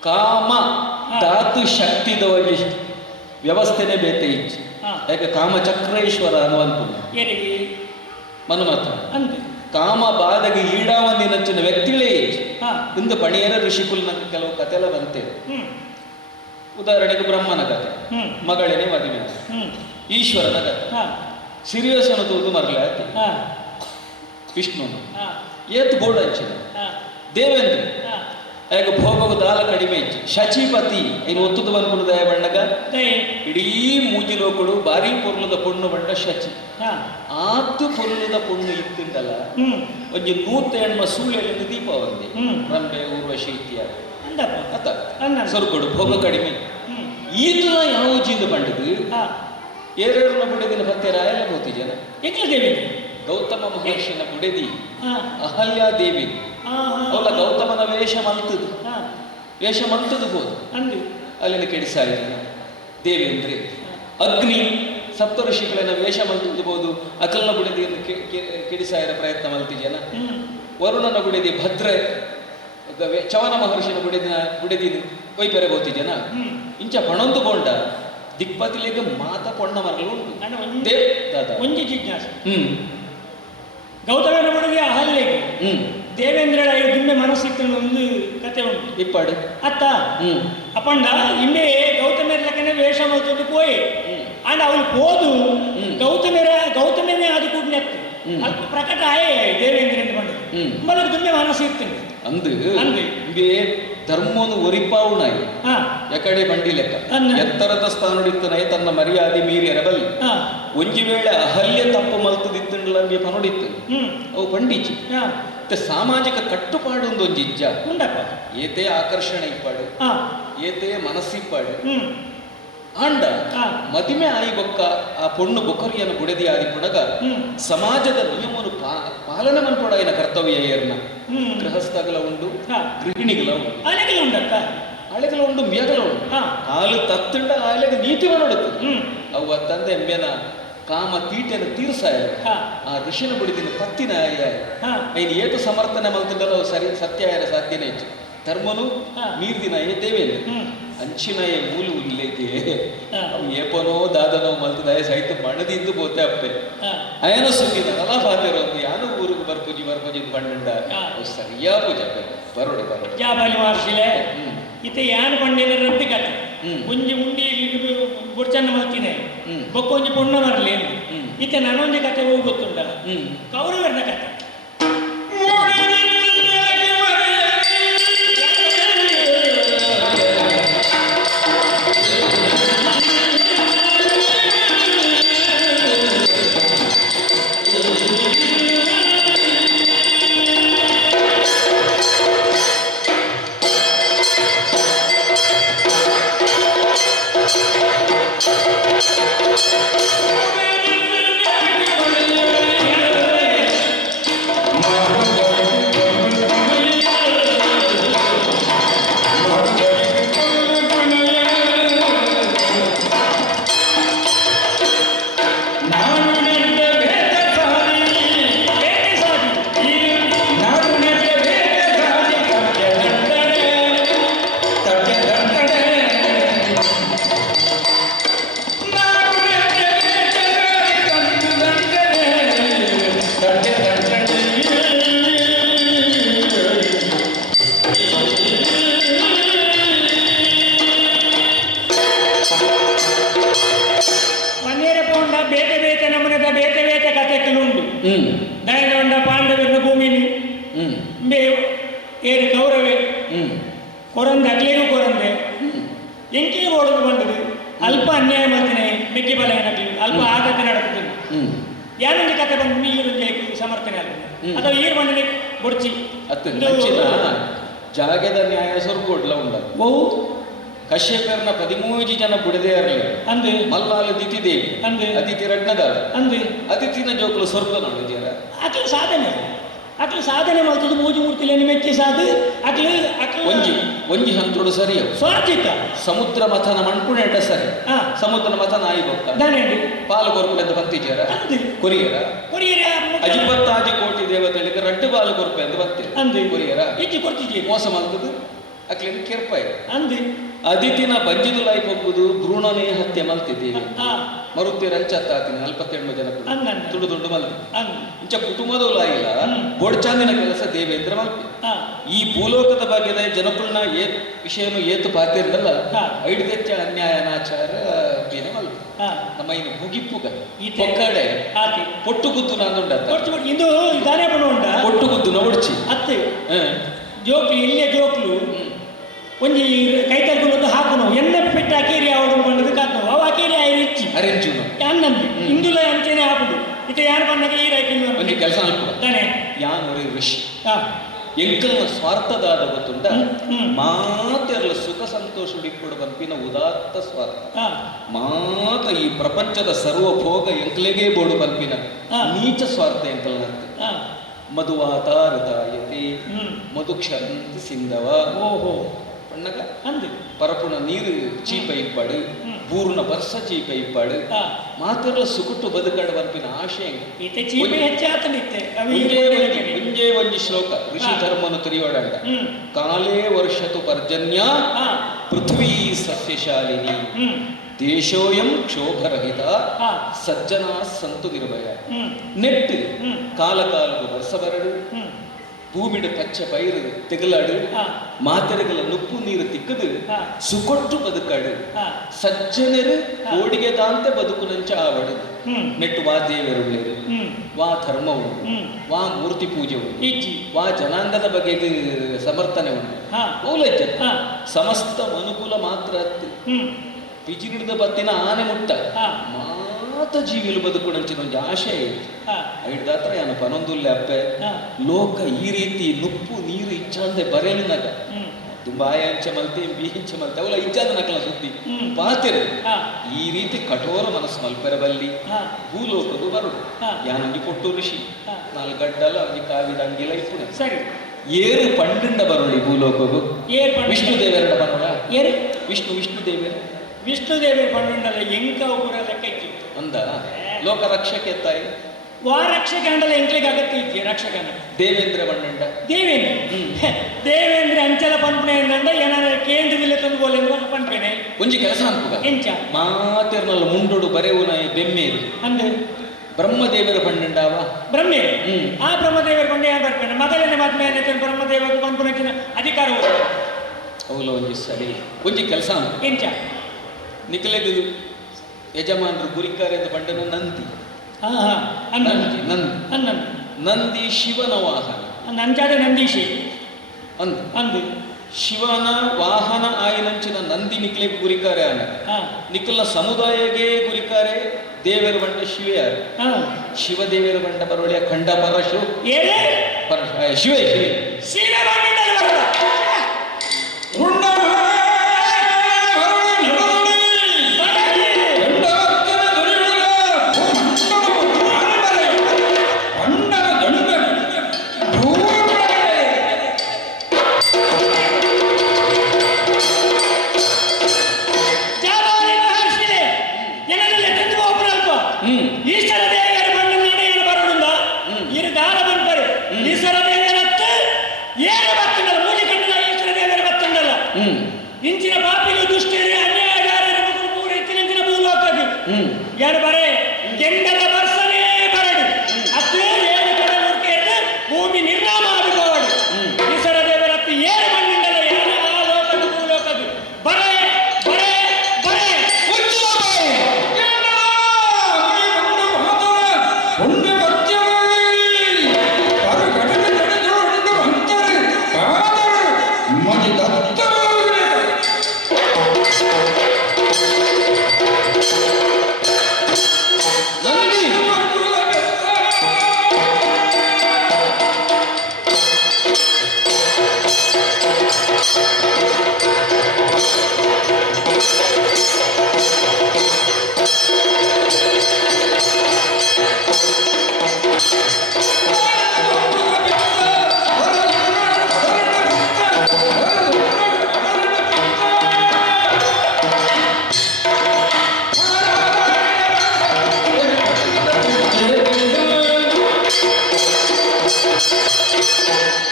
ಕಾಮ ಧಾತು ಶಕ್ತಿದವಾಗಿ ವ್ಯವಸ್ಥೆನೇ ಬೇತೆ ಇಚ್ಚು ಯಾಕೆ ಕಾಮಚಕ್ರೇಶ್ವರ ಅನ್ನುವಂತ ಮನ್ಮಥ ಕಾಮ ಬಾಧಗೆ ಈಡಾವಂದಿನಂಚಿನ ವ್ಯಕ್ತಿಗಳೇ ಇಚ್ಚು ಇಂದು ಪಣಿಯರ ಋಷಿಕುಲ್ ನಂಗೆ ಕೆಲವು ಕಥೆಲ್ಲ ಬಂತೇವೆ ಉದಾಹರಣೆಗೆ ಬ್ರಹ್ಮನ ಕಥೆ ಮಗಳೇನೆ ಮದುವೆ ಈಶ್ವರನ ಕಥೆ ಸಿರಿಯಸನ ತೂದು ಮರಲೆ ಆಯ್ತು ವಿಷ್ಣುನ ಏತ್ ಬೋರ್ಡ್ ಹಂಚಿನ ದೇವೇಂದ್ರ ಆಗ ಭೋಗವು ದಾಲ ಕಡಿಮೆ ಇಚ್ಚು ಶಚಿಪತಿ ಇನ್ನು ಒತ್ತುದು ಬಂದ್ಕೊಂಡು ದಯ ಬಣ್ಣಗ ಇಡೀ ಮೂಜಿಲೋಕಡು ಬಾರಿ ಪೊರ್ಲದ ಪೊಣ್ಣು ಬಣ್ಣ ಶಚಿ ಆತು ಪೊರ್ಲದ ಪೊಣ್ಣು ಇತ್ತಿಂದಲ್ಲ ಒಂಜಿ 100 ಹೆಣ್ಮ ಸೂಳೆಲಿಂದ ದೀಪಾವಳಿ ರಂಬೆ ಊರ್ವಶಿ ಇತ್ಯಾದಿ ಅತ್ತ ಸ್ವರ್ಗಡು ಭೋಗ ಕಡಿಮೆ ಈತನ ಯಾವ ಜೀಂದು ಬಂಡದು ಏರೇರನ ಬುಡೆದಿನ ಪತ್ತೆ ರಾಯಲ್ಲ ಹೋತಿ ಜನ ದೇವಿ ಗೌತಮ ಮಹರ್ಷಿನ ಬುಡೆದಿ ಅಹಲ್ಯಾದೇವಿ ಅವಳ ಗೌತಮನ ವೇಷ ಮಂತದು ಹೋದು ಅಲ್ಲಿನ ಕೆಡಿಸಾಯಿನ ದೇವೇಂದ್ರಿ ಅಗ್ನಿ ಸಪ್ತ ಋಷಿಗಳನ್ನ ವೇಷ ಮಲ್ತಬಹುದು ಅಕಲ್ನ ಬುಡೆದಿಯನ್ನು ಕೆಡಿಸಾಯರ ಪ್ರಯತ್ನ ಮಲ್ತಿಜನ ವರುಣನ ಬುಡೆದಿ ಭದ್ರೆ ಚವನ ಮಹರ್ಷಿನ ಬುಡೆದಿ ವೈಪರೆ ಗೋತಿಜನ ಇಂಚ ಪಣೊಂದು ಬೋಂಡ ದಿಕ್ಪತಿಲಿಗೆ ಮಾತ ಪೊಣ್ಣ ಮರಗಳು ಉಂಟು ಒಂಜಿ ಜಿಜ್ಞಾಸ ಗೌತಮನ ಬುಡೆದಿ ಅಹಲ್ಯಗೆ ದೇವೇಂದ್ರ ದುಮ್ಮೆ ಮನಸ್ಸಿತ್ತು ಒಂದು ಕತೆ ಉಂಟು ಇಪ್ಪಾಡು ಅತ್ತ ಅಪ್ಪಂಡ ಇಂಬೆ ಗೌತಮರ್ಲಕನೆ ವೇಷ ಮಲ್ತದ್ದು ಪೋಯೆ ಅಂಡ್ ಅವಳು ಹೋದು ಗೌತಮನೇ ಅದು ಕೂಡ್ನೆ ಅತ್ತು ಅಲ್ಪ ಪ್ರಕಟ ಆಯೇ ದೇವೇಂದ್ರ ಎಂದು ಬಂದು ಮಲಗ ದುಮ್ಮೆ ಮನಸ್ಸಿತ್ತು ಅಂದು ಇಂಗೆ ಧರ್ಮವನ್ನು ಒರಿಪಾವುನಾಯಿ ಎಕಡೆ ಬಂಡಿ ಲೆಕ್ಕ ಎತ್ತರದ ಸ್ಥಾನಡಿತ್ತನಾಯಿ ತನ್ನ ಮರ್ಯಾದೆ ಮೀರಿ ಎರಬಲ್ಲಿ ಒಂಜಿ ವೇಳೆ ಅಹಲ್ಯ ತಪ್ಪು ಮಲ್ತದಿತ್ತಂಡ್ಲಂಗೆ ಪನೋಡಿತ್ತು ಅವು ಪಂಡಿಚಿ ಸಾಮಾಜಿಕ ಕಟ್ಟುಪಾಡು ಒಂದೊಂದು ಇಜ್ಜ ಏತೇ ಆಕರ್ಷಣೆ ಇಪ್ಪಾಡು ಏತೇ ಮನಸ್ಸಿಪ್ಪಾಡು ಆಂಡ ಮದಿಮೆ ಆಯಿ ಬೊಕ್ಕ ಆ ಪೊಣ್ಣು ಬೊಕರಿಯನ್ನು ಬುಡೆದಿ ಆದಿ ಪುಣಗ ಸಮಾಜದ ನಿಯಮವನ್ನು ಪಾಲನೆ ಮನ್ಪೊಡಾಯಿನ ಕರ್ತವ್ಯ ಏರ್ನ ಗೃಹಸ್ಥಗಳ ಉಂಡು ಗೃಹಿಣಿಗಳ ಉಂಡು ಅಳೆಗಳ ಉಂಡು ಮಿಯಗಳ ಉಂಡು ಹಾಲು ತತ್ತುಂಡ ಆಲೆಗೆ ನೀತಿ ಮಾಡೋಡುತ್ತೆ ಅವು ತಂದೆ ಎಂಬೆನ ಕಾಮ ತೀಟೆನ ತೀರ್ಸಾಯ ಆ ಋಷಿನ ಬುಡಿದಿನ ಪತ್ತಿನ ಐನು ಏತು ಸಮರ್ಥನೆ ಮಲ್ತಿದ್ದಲ್ಲ ಸರಿ ಸತ್ಯ ಸಾಧ್ಯನೇ ಹೆಚ್ಚು ಧರ್ಮನು ಮೀರ್ದಿನ ಏತೇವೆ ಅಂಚಿನ ಮೂಲು ಇಲ್ಲೈತೆ ಅವು ಏಪನೋ ದಾದನೋ ಮಲ್ತದ ಸಹಿತ ಮಣದಿಂದು ಬೋತೆ ಅಪ್ಪೆ ಅಯನ ಸುದ್ದಿನ ನಲ ಫಾತಿರೋ ಯಾನು ಊರಿಗೆ ಬರ್ಪುಜಿ ಬಂಡ ಸರಿಯಾ ಪೂಜೆ ಬರೋಡೆ ಬರೋಡೆ ಜಾಬಾಲಿ ಮಾರ್ಸಿಲೆ ಇತ್ತೆ ಯಾನು ಪಂಡಿನ ರಬ್ಬಿ ಕತೆ ಒಂಜಿ ಉಂಡಿ ಬುಡ್ಚನ್ನ ಮಲ್ತಿನೆ ಬೊಕ್ಕೊಂಜಿ ಪೊಣ್ಣ ಬರಲಿ ಇತ್ತೆ ನನೊಂಜಿ ಕತೆ ಹೋಗಿ ಗೊತ್ತುಂಡ ಕೌರವರ್ನ ಕತೆ ದಯಗೊಂಡ ಪಾಂಡವರ ಭೂಮಿನಿ ಏರು ಕೌರವೆ ಕೊರಂದೆ ಅಕ್ಲೇನು ಕೊರಂದೆ ಎಂಕೇ ಓಡೋದು ಬಂದದು ಅಲ್ಪ ಅನ್ಯಾಯ ಮಾಡ್ತೀನಿ ಮೆಕ್ಕಿ ಬಲ ಅಲ್ಪ ಆದತೆ ನಡೆದುತ್ತೀನಿ ಯಾರೊಂದು ಕತೆ ಬಂದು ಈರೊಂದು ಸಮರ್ಥನೆ ಆಗ್ತದೆ ಅಥವಾ ಈರು ಬಂದರೆ ಬೊಡ್ಚಿ ಜಾಗದ ನ್ಯಾಯ ಸ್ವರ್ಗೋಡ್ಲ ಉಂಡ ಕಶ್ಯಪರ್ನ 13 ಜನ ಬುಡದೇರಲಿ ಅಂದು ಮಲ್ಲಾಲು ದಿತಿದೇವಿ ಅಂದು ಅತಿಥಿ ರಡ್ನದ ಅಂದು ಅತಿಥಿನ ಜೋಕುಲು ಸ್ವರ್ಗ ನೋಡಿದ್ಯಾರ ಅಕ್ಲು ಸಾಧನೆ ಮಾಡ್ತದ್ದು ಮೂಜಿ ಮೂರ್ತಿಲೇನು ಮೆಚ್ಚಿ ಸಾಧು ಅಕ್ಲು ಒಂಜಿ ಹಂತೋಡು ಸರಿ ಸ್ವಾರ್ಜಿತ ಸಮುದ್ರ ಮಥನ ಮಣ್ಪುಣೆಟ ಸರಿ ಸಮುದ್ರ ಮಥನ ಆಯಿ ಬೊಕ್ಕ ಪಾಲು ಕೊರ್ಪೆಂದು ಭಕ್ತಿಜರ ಕೊರಿಯರ ಅಜಿಪತ್ತಾಜಿ ಕೋಟಿ ದೇವತೆಗಳಿಗೆ ರಡ್ಡು ಪಾಲು ಕೊರ್ಪೆ ಎಂದು ಭಕ್ತಿ ಅಂದು ಕೊರಿಯರ ಇಜ್ಜಿ ಕೊರ್ತಿಜಿ ಮೋಸ ಮಾಡ್ತದ್ದು ಅಕ್ಲೇನು ಕೆರ್ಪಾಯ ಅಂದು ಅದಿತಿನ ಬಂಜಿದುಲಾಯಿ ಹೋಗುದು ಭ್ರೂಣನೇ ಹತ್ಯೆ ಮಲ್ತಿದ್ದೀವಿ ಮರುತ್ತಿ ರಂಚತ್ತಾತೀನಿ 47 ಜನ ತುಡು ಮಲ್ತಿ ಇಂಚ ಕುಟುಂಬದಲಾಯಿಲ್ಲ ಬೋಡ್ಚಾಂದಿನ ಕೆಲಸ ದೇವೇಂದ್ರ ಮಲ್ಪಿ ಈ ಭೂಲೋಕದ ಬಗೆದ ಜನಪುಲ್ನ ವಿಷಯನು ಏತು ಪಾತಿರ್ದಲ್ಲ ಐದು ತೆಚ್ಚ ಅನ್ಯಾಯ ಅನಾಚಾರ ಏನೇ ಮಲ್ಪಿ ನಮ್ಮ ಇನ್ನು ಮುಗಿಪ್ಪುಗ ಈ ತೊಕ್ಕಡೆ ಪೊಟ್ಟು ಗುದ್ದು ನಾನುಂಡ ಇಂದು ಇದಾನೆ ಬಣ್ಣ ಪೊಟ್ಟು ಗುದ್ದು ನೋಡ್ಚಿ ಅತ್ತೆ ಜೋಕ್ಲು ಇಲ್ಲೇ ಜೋಕ್ಲು ಒಂಜಿ ಕೈತರ್ಕೊಂಡು ಹಾಕುನು ಎಣ್ಣೆ ಪೆಟ್ಟು ಅಕೇರಿ ಅವಡು ಬಂದದು ಕಾತ್ನು ಅವು ಅಕೇರಿ ಆಯ್ರು ಇಚ್ಚಿ ಅರೆಂಚುನು ಅನ್ನಂದು ಇಂದುಲ ಅಂಚೆನೆ ಹಾಕುದು ಇತ್ತೆ ಯಾರು ಬಂದಾಗ ಈ ರೈಕಿನ ಒಂದು ಕೆಲಸ ತಾನೆ ಯಾನು ಋಷಿ ಎಂಕಲ್ನ ಸ್ವಾರ್ಥದಾದ ಗೊತ್ತುಂಟ ಮಾತೆರ್ಲ ಸುಖ ಸಂತೋಷ ಇಪ್ಪಡು ಬಂಪಿನ ಉದಾತ್ತ ಸ್ವಾರ್ಥ ಮಾತ ಈ ಪ್ರಪಂಚದ ಸರ್ವಭೋಗ ಎಂಕಲೆಗೆ ಬೋಡು ಬಂಪಿನ ನೀಚ ಸ್ವಾರ್ಥ ಎಂಕಲ್ನಂತೆ ಮಧುವಾತಾರದಾಯತೆ ಮಧುಕ್ಷರಂತ ಸಿಂಧವ ಓಹೋ ಪಣ್ಣಗ ಅಂದು ಪರಪುನ ನೀರು ಚೀಪ ಇಪ್ಪಾಡು ಬೂರ್ನ ಬರ್ಸ ಚೀಪ ಇಪ್ಪಾಡು ಮಾತೆಲ್ಲ ಸುಕುಟ್ಟು ಬದುಕಡು ಬರ್ಪಿನ ಆಶೆ ಮುಂಜೆ ಒಂಜಿ ಶ್ಲೋಕ ಋಷಿ ಧರ್ಮನು ತಿರಿಯೋಡಂಡ ಕಾಲೇ ವರ್ಷತು ಪರ್ಜನ್ಯ ಪೃಥ್ವೀ ಸಸ್ಯಶಾಲಿನಿ ದೇಶೋಯಂ ಕ್ಷೋಭರಹಿತ ಸಜ್ಜನ ಸಂತು ನಿರ್ಭಯ ನೆಟ್ಟು ಕಾಲಕಾಲದ ವರ್ಷ ಬರಡು ಭೂಮಿಡ ಪಚ್ಚ ಪೈರು ತೆಗಲಾಡು ಮಾತೆರೆಗಳ ನುಪ್ಪು ನೀರು ತಿಕ್ಕದು ಸುಕೊಟ್ಟು ಬದುಕಾಡು ಸಜ್ಜನರು ಕೋಡಿಗೆ ದಾಂತೆ ಬದುಕುನಂಚ ಆವಡು ನೆಟ್ಟು ವಾ ದೇವರುಳ್ಳೇರು ವಾ ಧರ್ಮ ಉಂಟು ವಾ ಮೂರ್ತಿ ಪೂಜೆ ಉಂಟು ವಾ ಜನಾಂಗದ ಬಗೆಗೆ ಸಮರ್ಥನೆ ಉಂಟು ಮೌಲಜ್ಜ ಸಮಸ್ತ ಮನುಕುಲ ಮಾತ್ರ ಪಿಜಿಡಿದ ಬತ್ತಿನ ಆನೆ ಮುಟ್ಟ ಮಾತ ಜೀವಿಲು ಬದುಕುಡಂಚಿನೊಂದು ಆಶೆ ಐಡ್ದಾತ್ರ ಯಾನು ಪನೊಂದುಲ್ಲೆ ಅಪ್ಪೆ ಲೋಕ ಈ ರೀತಿ ನುಪ್ಪು ನೀರು ಇಚ್ಛಾಂದೆ ಬರೇಲಿನಾಗ ತುಂಬಾ ಅಂಚೆ ಮಲ್ತೆ ಬೀಂಚೆ ಮಲ್ತೆ ಅವಳ ಇಚ್ಛಾದ ನಕಲ ಸುದ್ದಿ ಪಾತಿರು ಈ ರೀತಿ ಕಠೋರ ಮನಸ್ಸು ಮಲ್ಪೆರಬಲ್ಲಿ ಭೂಲೋಕದು ಬರುಡು ಯಾನೊಂದು ಕೊಟ್ಟು ಋಷಿ 4 ಗಡ್ಡಲ ಒಂದು ಕಾವಿದ ಅಂಗಿಲ ಇಪ್ಪುನೆ ಸರಿ ಏರು ಪಂಡಿಂಡ ಬರುಳಿ ಭೂಲೋಕವು ವಿಷ್ಣು ದೇವರ ಬರೋಣ ಏರು ವಿಷ್ಣು ದೇವರು ವಿಷ್ಣುದೇವಿ ಪಂಡುಂಡಲ್ಲ ಎಂಕ ಒಬ್ಬರ ಲೆಕ್ಕ ಇತ್ತು ಅಂದ ಲೋಕ ರಕ್ಷಕ್ಕೆ ತಾಯಿ ವಾ ರಕ್ಷಕ ಅಂಡಲ ಎಂಕ್ಲಿಗೆ ಅಗತ್ಯ ಇದೆಯಾ ರಕ್ಷಕನ ದೇವೇಂದ್ರ ಬಣ್ಣಂಡ ದೇವೇಂದ್ರ ಅಂಚಲ ಪಂಪಣೆ ಎಂದಂಡ ಏನಾರ ಕೇಂದ್ರದಲ್ಲಿ ತಂದು ಬೋಲೆಂದು ಪಂಪಣೆ ಒಂಜಿ ಕೆಲಸ ಅನ್ಪುಗ ಎಂಚ ಮಾತಿರ್ನಲ್ಲ ಮುಂಡುಡು ಬರೆಯುನ ಬೆಮ್ಮೇರು ಅಂದು ಬ್ರಹ್ಮದೇವರ ಬಣ್ಣಂಡಾವ ಬ್ರಹ್ಮೆ ಆ ಬ್ರಹ್ಮದೇವರ ಬಂಡೆ ಯಾರು ಬರ್ತಾನೆ ಮೊದಲನೇ ಮಾತ್ಮೆ ಬ್ರಹ್ಮದೇವರ ಪಂಪನಚಿನ ಅಧಿಕಾರ ಅವಲ ಒಂಜಿ ಸರಿ ಒಂಜಿ ಕೆಲಸ ಎಂಚ ನಿಖಲೆದು ಯಜಮಾನರು ಗುರಿಕಾರೆ ಅಂತ ಬಂಡನ ನಂದಿ ನಂದಿ ಶಿವನ ವಾಹನ ನಂಜಾದ ನಂದೀಶಿ ಅಂದು ಶಿವನ ವಾಹನ ಆಯ್ನಂಚಿನ ನಂದಿ ನಿಕ್ಲೆ ಗುರಿಕಾರೆ ಆನ ನಿಖಲ ಸಮುದಾಯಗೆ ಗುರಿಕಾರೆ ದೇವರ ಬಂಡ ಶಿವೆಯಾರು ಶಿವದೇವರ ಬಂಡ ಬರೋಳಿಯ ಖಂಡ ಪರಶು ಶಿವೆ ಶಿವೆ ಇಂಚಿನ ಪಾಪಿಲು ದುಷ್ಟರು ಅನ್ಯಾಯಗಾರರು ಮೂರು ಹೆಚ್ಚಿನ ಭೂಲೋಕದ್ದು ಯಾರು ಬರೇ ಕೆಂಡದ ವರ್ಷನೇ ಬರಡು ಅದೇ ಏಳು ಕಡೆ ಮುರ್ಕೆದ್ದು ಭೂಮಿ ನಿರ್ನಾಮ ಆಗುವವಳು ಈಶ್ವರ ದೇವರತ್ತು ಏಳು ಮಣ್ಣಿಂದಲ್ಲ ಏನು ಆ ಲೋಕದ್ದು ಭೂಲೋಕದ್ದು ಬರೇ ಬರೇ ಬರೇ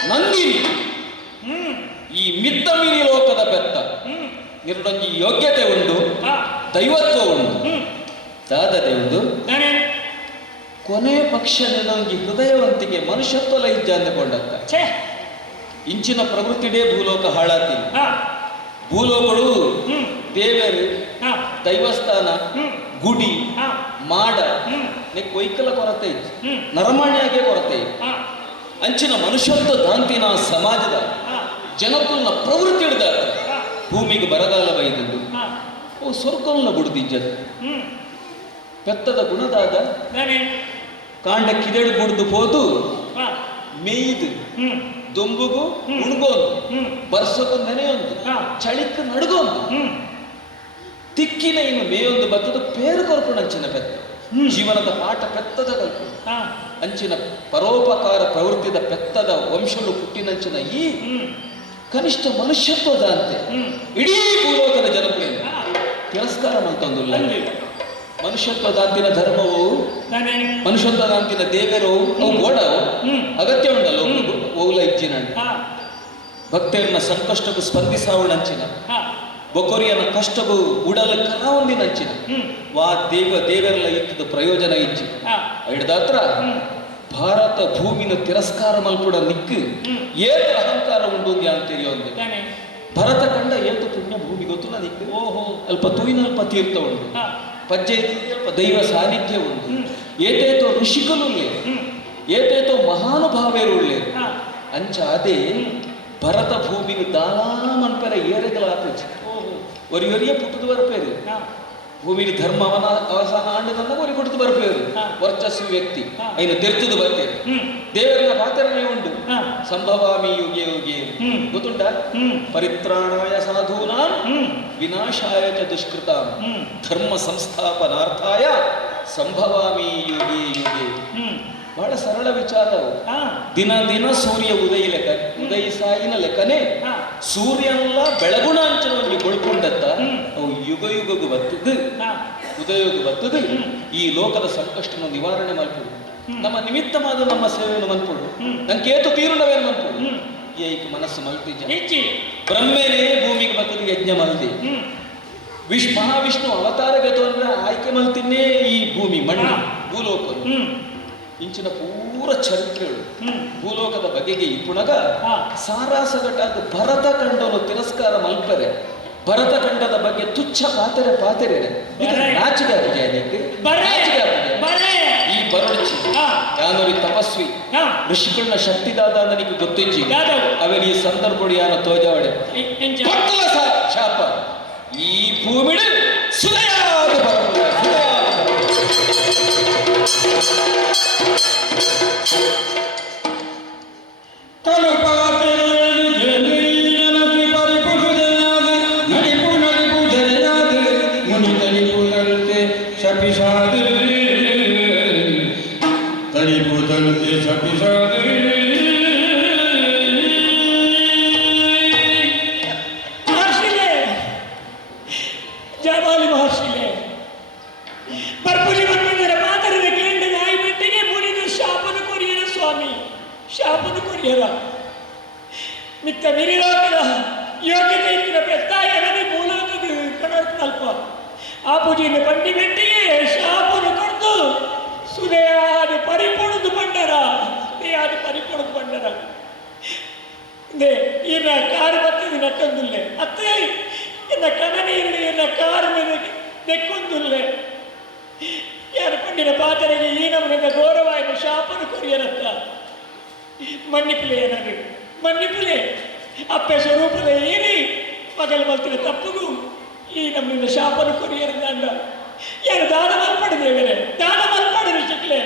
ನಂದಿನಿ ಈ ಮಿತ್ತ ಮೀರಿ ಲೋಕದ ಬೆತ್ತ ನಿರಡೊಂಜಿ ಯೋಗ್ಯತೆ ಉಂಡು ದೈವತ್ವ ಉಂಡು ದಾದತೆ ಉಂಡು ಕೊನೆ ಪಕ್ಷ ನನಗೆ ಹೃದಯವಂತಿಗೆ ಮನುಷ್ಯತ್ವಲ ಇಜ್ಜ ಅಂದುಕೊಂಡತ್ತ ಇಂಚಿನ ಪ್ರವೃತ್ತಿಡೇ ಭೂಲೋಕ ಹಾಳಾತಿ ಭೂಲೋಕಗಳು ದೇವರು ದೈವಸ್ಥಾನ ಗುಡಿ ಮಾಡ ಕೊಯ್ಕಲ ಕೊರತೆ ಇತ್ತು ನರಮಾಣ್ಯಾಗೆ ಕೊರತೆ ಇತ್ತು ಅಂಚಿನ ಮನುಷ್ಯತ್ವ ದಾಂತಿನ ಸಮಾಜದ ಜನಕುಲ್ನ ಪ್ರವೃತ್ತಿ ಹಿಡ್ದ ಭೂಮಿಗೆ ಬರಗಾಲ ಬೈದದ್ದು ಅವು ಸ್ವರ್ಗಲ್ನ ಬುಡ್ದಿಜ್ಜದು ಪೆತ್ತದ ಗುಣದಾದ ಕಾಂಡ ಕಿದೆಡು ಬುಡ್ದು ಹೋದು ಮೇಯ್ದು ದೊಂಬುಗು ಉಣ್ಗೋದು ಬರ್ಸಕು ನೆನೆಯೊಂದು ಚಳಿಕ್ ನಡ್ಗೊಂದು ತಿಕ್ಕಿನ ಇನ್ನು ಮೇಯೊಂದು ಬತ್ತದ ಪೇರು ಕೊರ್ಕೊಂಡು ಅಂಚಿನ ಪೆತ್ತ ಜೀವನದ ಪಾಠ ಪೆತ್ತದ ಕಲ್ಪು ಅಂಚಿನ ಪರೋಪಕಾರ ಪ್ರವೃತ್ತಿದ ಪೆತ್ತದ ವಂಶಗಳು ಹುಟ್ಟಿನಂಚಿನ ಈ ಕನಿಷ್ಠ ಮನುಷ್ಯತ್ವದ ಅಂತೆ ಇಡೀ ಭೂಲೋಕದ ಜನಪ್ರಿಯ ತಿರಸ್ಕಾರ ಮಂತೊಂದಿಲ್ಲ ಮನುಷ್ಯತ್ವದಾಂತಿನ ಧರ್ಮವು ಮನುಷ್ಯತ್ವದಾಂತಿನ ದೇವರು ಅವು ಗೋಡವು ಅಗತ್ಯ ಉಂಡಲ್ಲ ಓಲ ಇಜ್ಜಿನ ಭಕ್ತರನ್ನ ಸಂಕಷ್ಟಕ್ಕೂ ಸ್ಪಂದಿಸಾವಣಂಚಿನ ಬೊಕೊರಿಯನ ಕಷ್ಟವು ಉಡಲ ಕರಾವೊಂದಿನಂಚಿನ ವಾ ದೇವರೆಲ್ಲ ಇತ್ತದ ಪ್ರಯೋಜನ ಇಜ್ಜಿ ಹಿಡ್ದಾತ್ರ ಭಾರತ ಭೂಮಿನ ತಿರಸ್ಕಾರ ಮಲ್ಪುಡ ನಿಕ್ಕು ಏತ ಅಹಂಕಾರ ಉಂಡು ಅಂತೇಳಿ ಒಂದು ಭರತ ಕಂಡ ಏತು ಪುಣ್ಯ ಭೂಮಿ ಗೊತ್ತಿಲ್ಲ ನಿಕ್ಕು ಅಲ್ಪ ತೂಯಿನಲ್ಪ ತೀರ್ಥ ಉಂಟು ಪಜ್ಜೈತಿ ಅಲ್ಪ ದೈವ ಸಾನ್ನಿಧ್ಯ ಉಂಟು ಏತೇತೋ ಋಷಿಕಲುಳ್ಳೆ ಏತೇತೋ ಮಹಾನುಭಾವೇರು ಉಳ್ಳೆ ಅಂಚ ಅದೇ ಭರತ ಭೂಮಿಗೆ ದಾಮನ್ಪರ ಏರೆಗಲಾಪುಜಿ ಒರಿಯೊರಿಯ ಪುಟ್ಟದು ಬರಪೇರು ಭೂಮಿಲಿ ಧರ್ಮವನ ಅವಸಾನ ಆಂಡದನ್ನ ಒರಿ ಕೊಟ್ಟು ಬರಪೇರು ವರ್ಚಸ್ವಿ ವ್ಯಕ್ತಿ ಐನ ತೆರ್ತದು ಬರ್ತೇನೆ ದೇವರ ಪಾತ್ರನೇ ಉಂಟು ಸಂಭವಾಮಿ ಯುಗೆ ಯುಗೆ ಗೊತ್ತುಂಟ ಪರಿತ್ರಾಣಾಯ ಸಾಧೂನಾಂ ವಿನಾಶಾಯ ಚ ದುಷ್ಕೃತಾಂ ಧರ್ಮ ಸಂಸ್ಥಾಪನಾರ್ಥಾಯ ಸಂಭವಾಮಿ ಯುಗೆ ಯುಗೆ ಬಹಳ ಸರಳ ವಿಚಾರವು ದಿನ ದಿನ ಸೂರ್ಯ ಉದಯಿಸಾಯಿನ ಲೆಕ್ಕನೆ ಸೂರ್ಯನೆಲ್ಲ ಬೆಳಗುಣ ಅಂಚನ ಒಂದು ಗೊಳ್ಕೊಂಡತ್ತ ಅವು ಯುಗ ಯುಗಗೂ ಬತ್ತದು ಉದಯೋಗ ಬತ್ತದು ಈ ಲೋಕದ ಸಂಕಷ್ಟನ ನಿವಾರಣೆ ಮಾಡ್ಕೊಡು. ನಮ್ಮ ನಿಮಿತ್ತವಾದ ನಮ್ಮ ಸೇವೆಯನ್ನು ಮನ್ಕೊಡು. ನಂಗೇತು ತೀರುಣವೇನು ಮನ್ಕೊಡು. ಏಕ ಮನಸ್ಸು ಮಲ್ತಿಜ ಬ್ರಹ್ಮೇನೇ ಭೂಮಿಗೆ ಬರ್ತದೆ ಯಜ್ಞ ಮಲ್ತಿ. ಮಹಾವಿಷ್ಣು ಅವತಾರಗತ ಅಂದ್ರೆ ಆಯ್ಕೆ ಮಲ್ತಿನ್ನೇ ಈ ಭೂಮಿ ಮಣ್ಣು ಭೂಲೋಕರು ಇಂಚಿನ ಪೂರ ಚರಿತ್ರೆಗಳು ಭೂಲೋಕದ ಬಗೆಗೆ ಈ ಪುಣಗ ಸಾರಾಸಗಟಾದ ಭರತ ಕಂಡನು ತಿರಸ್ಕಾರ ಮಲ್ಪರೆ. ಭರತ ಕಂಡದ ಬಗ್ಗೆ ತುಚ್ಛ ಪಾತೆರೆ ನಾಚಿಗಾರ ಈ ಬರಡ್ಚಿ ಯಾನೊರಿ ತಪಸ್ವಿ ಋಷಿಗಳನ್ನ ಶಕ್ತಿದಾದ ನನಗೆ ಗೊತ್ತಿಜ್ಜಿ ಅವನ ಈ ಸಂದರ್ಭಡಿಯಾನ ತೋಜಾವಡೆ ಶಾಪ ಈ ಭೂಮಿಡು ಸುಲಯಾದ ಮಿತ್ತ ವಿರಿಲೋಕದ ಯೋಗ್ಯತೆ ಇತ್ತಿನ ಪೆತ್ತಾಯ ನದಿ ಮೂಲಕದ ಕಡಲ್ಪ ಆ ಪೂಜೆಯನ್ನು ಬಂಡಿ ಬೆಟ್ಟಿಗೆ ಶಾಪನು ಕೊಡ್ತು ಸುದೆಯಾದ ಪರಿಪೂರ್ಣದು ಬಂಡರ ಸುದೆಯಾದ ಪರಿಪೂರ್ಣದು ಬಂಡರ ಇನ್ನ ಕಾರು ಬರ್ತದೆ ನಕ್ಕೊಂದಿಲ್ಲೆ ಅತ್ತೆ ಇನ್ನ ಕಣ ನೀರು ಇನ್ನ ಕಾರು ನೆಕ್ಕೊಂದಿಲ್ಲೆ ಯಾರು ಪಂಡಿನ ಪಾತ್ರೆಗೆ ಈ ನಮ್ಮನಿಂದ ಗೌರವಾಯಿನ ಶಾಪನು ಕೊರಿಯರತ್ತ ಮನ್ನಿಪಿಲೆ ಏನಾದ್ರು ಮನ್ನಿಪಿಲೆ ಅಪ್ಪೆ ಸ್ವರೂಪದ ಏನಿ ಮಗಲ್ ಮಲ್ತಿನ ತಪ್ಪುಗೂ ಈ ನಮ್ಮಿಂದ ಶಾಪನು ಕೊರಿಯರದಂಡ ಯಾರು ದಾನ ಮಲ್ಪಡಿದೇವರೆ ದಾನ ಮಲ್ಪಡಿದ್ರು ಚಿಕ್ಲೆ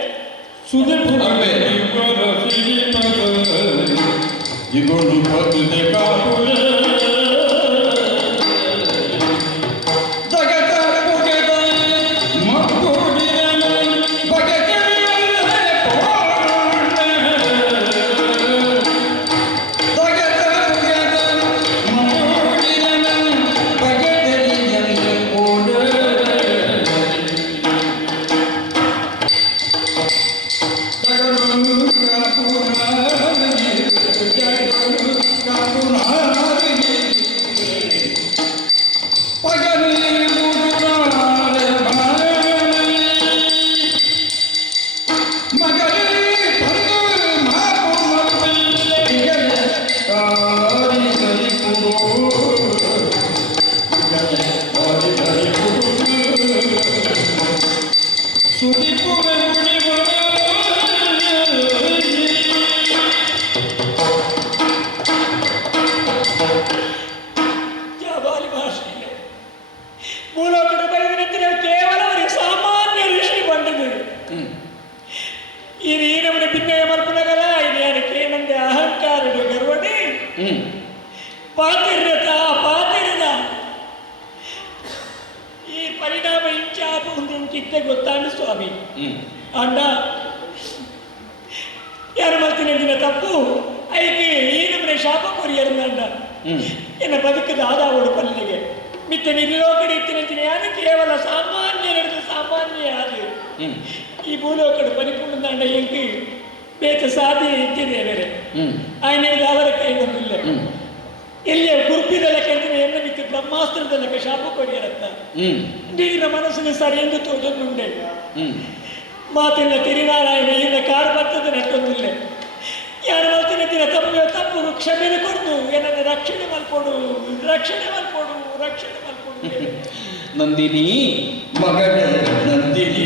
ಪಾತಿರದ ಈ ಪರಿಣಾಮ ಇಂಚಾಪ ಹೊಂದಿನ ಗೊತ್ತಾಂಡು ಸ್ವಾಮಿ ಅಂಡ ಯಾರು ಮಲ್ತಿನ ತಪ್ಪು ಐಕೆ ಈ ನಮ್ಮನೆ ಶಾಪ ಕೊರಿಯರಂದ ಎನ್ನ ಬದುಕದ ಆದಾವಡು ಪಲ್ಲಿಗೆ ಮಿತ್ತ ನಿರ್ಲೋಕಡಿ ಇತ್ತಿನ ಯಾರು ಕೇವಲ ಸಾಮಾನ್ಯ ನಡೆದು ಸಾಮಾನ್ಯ ಆದ ಈ ಭೂಲೋಕಡು ಪರಿಪೂರ್ಣ ಅಂಡ ಎಂಕಿ ಬೇಕ ಸಾಧ್ಯ ಇದ್ದಿದೆ ಬೇರೆ ಆಯ್ನ ಅವರ ಕೈ ಬಂದಿಲ್ಲ ಎಲ್ಲಿಯ ಗುರುಪಿದ ಲೆಕ್ಕ ಎನ್ನ ಮಿತ್ತು ಬ್ರಹ್ಮಾಸ್ತ್ರದ ಲೆಕ್ಕ ಶಾಪ ಕೊರಿಯರತ್ತ ನೀರಿನ ಮನಸ್ಸಿನ ಸರಿ ಎಂದು ತೋಜನ್ನುಂಡೆ ಮಾತಿನ ತಿರಿನಾರಾಯಣ ಇನ್ನ ಕಾರು ಬರ್ತದೆ ನಟ್ಟೊಂದಿಲ್ಲ ಯಾರು ಮಾತಿನ ದಿನ ತಪ್ಪು ಕ್ಷಮೆನೆ ಕೊಡ್ತು ಏನನ್ನ ರಕ್ಷಣೆ ಮಾಡ್ಕೊಡು ನಂದಿನಿ ಮಗನೇ ನಂದಿನಿ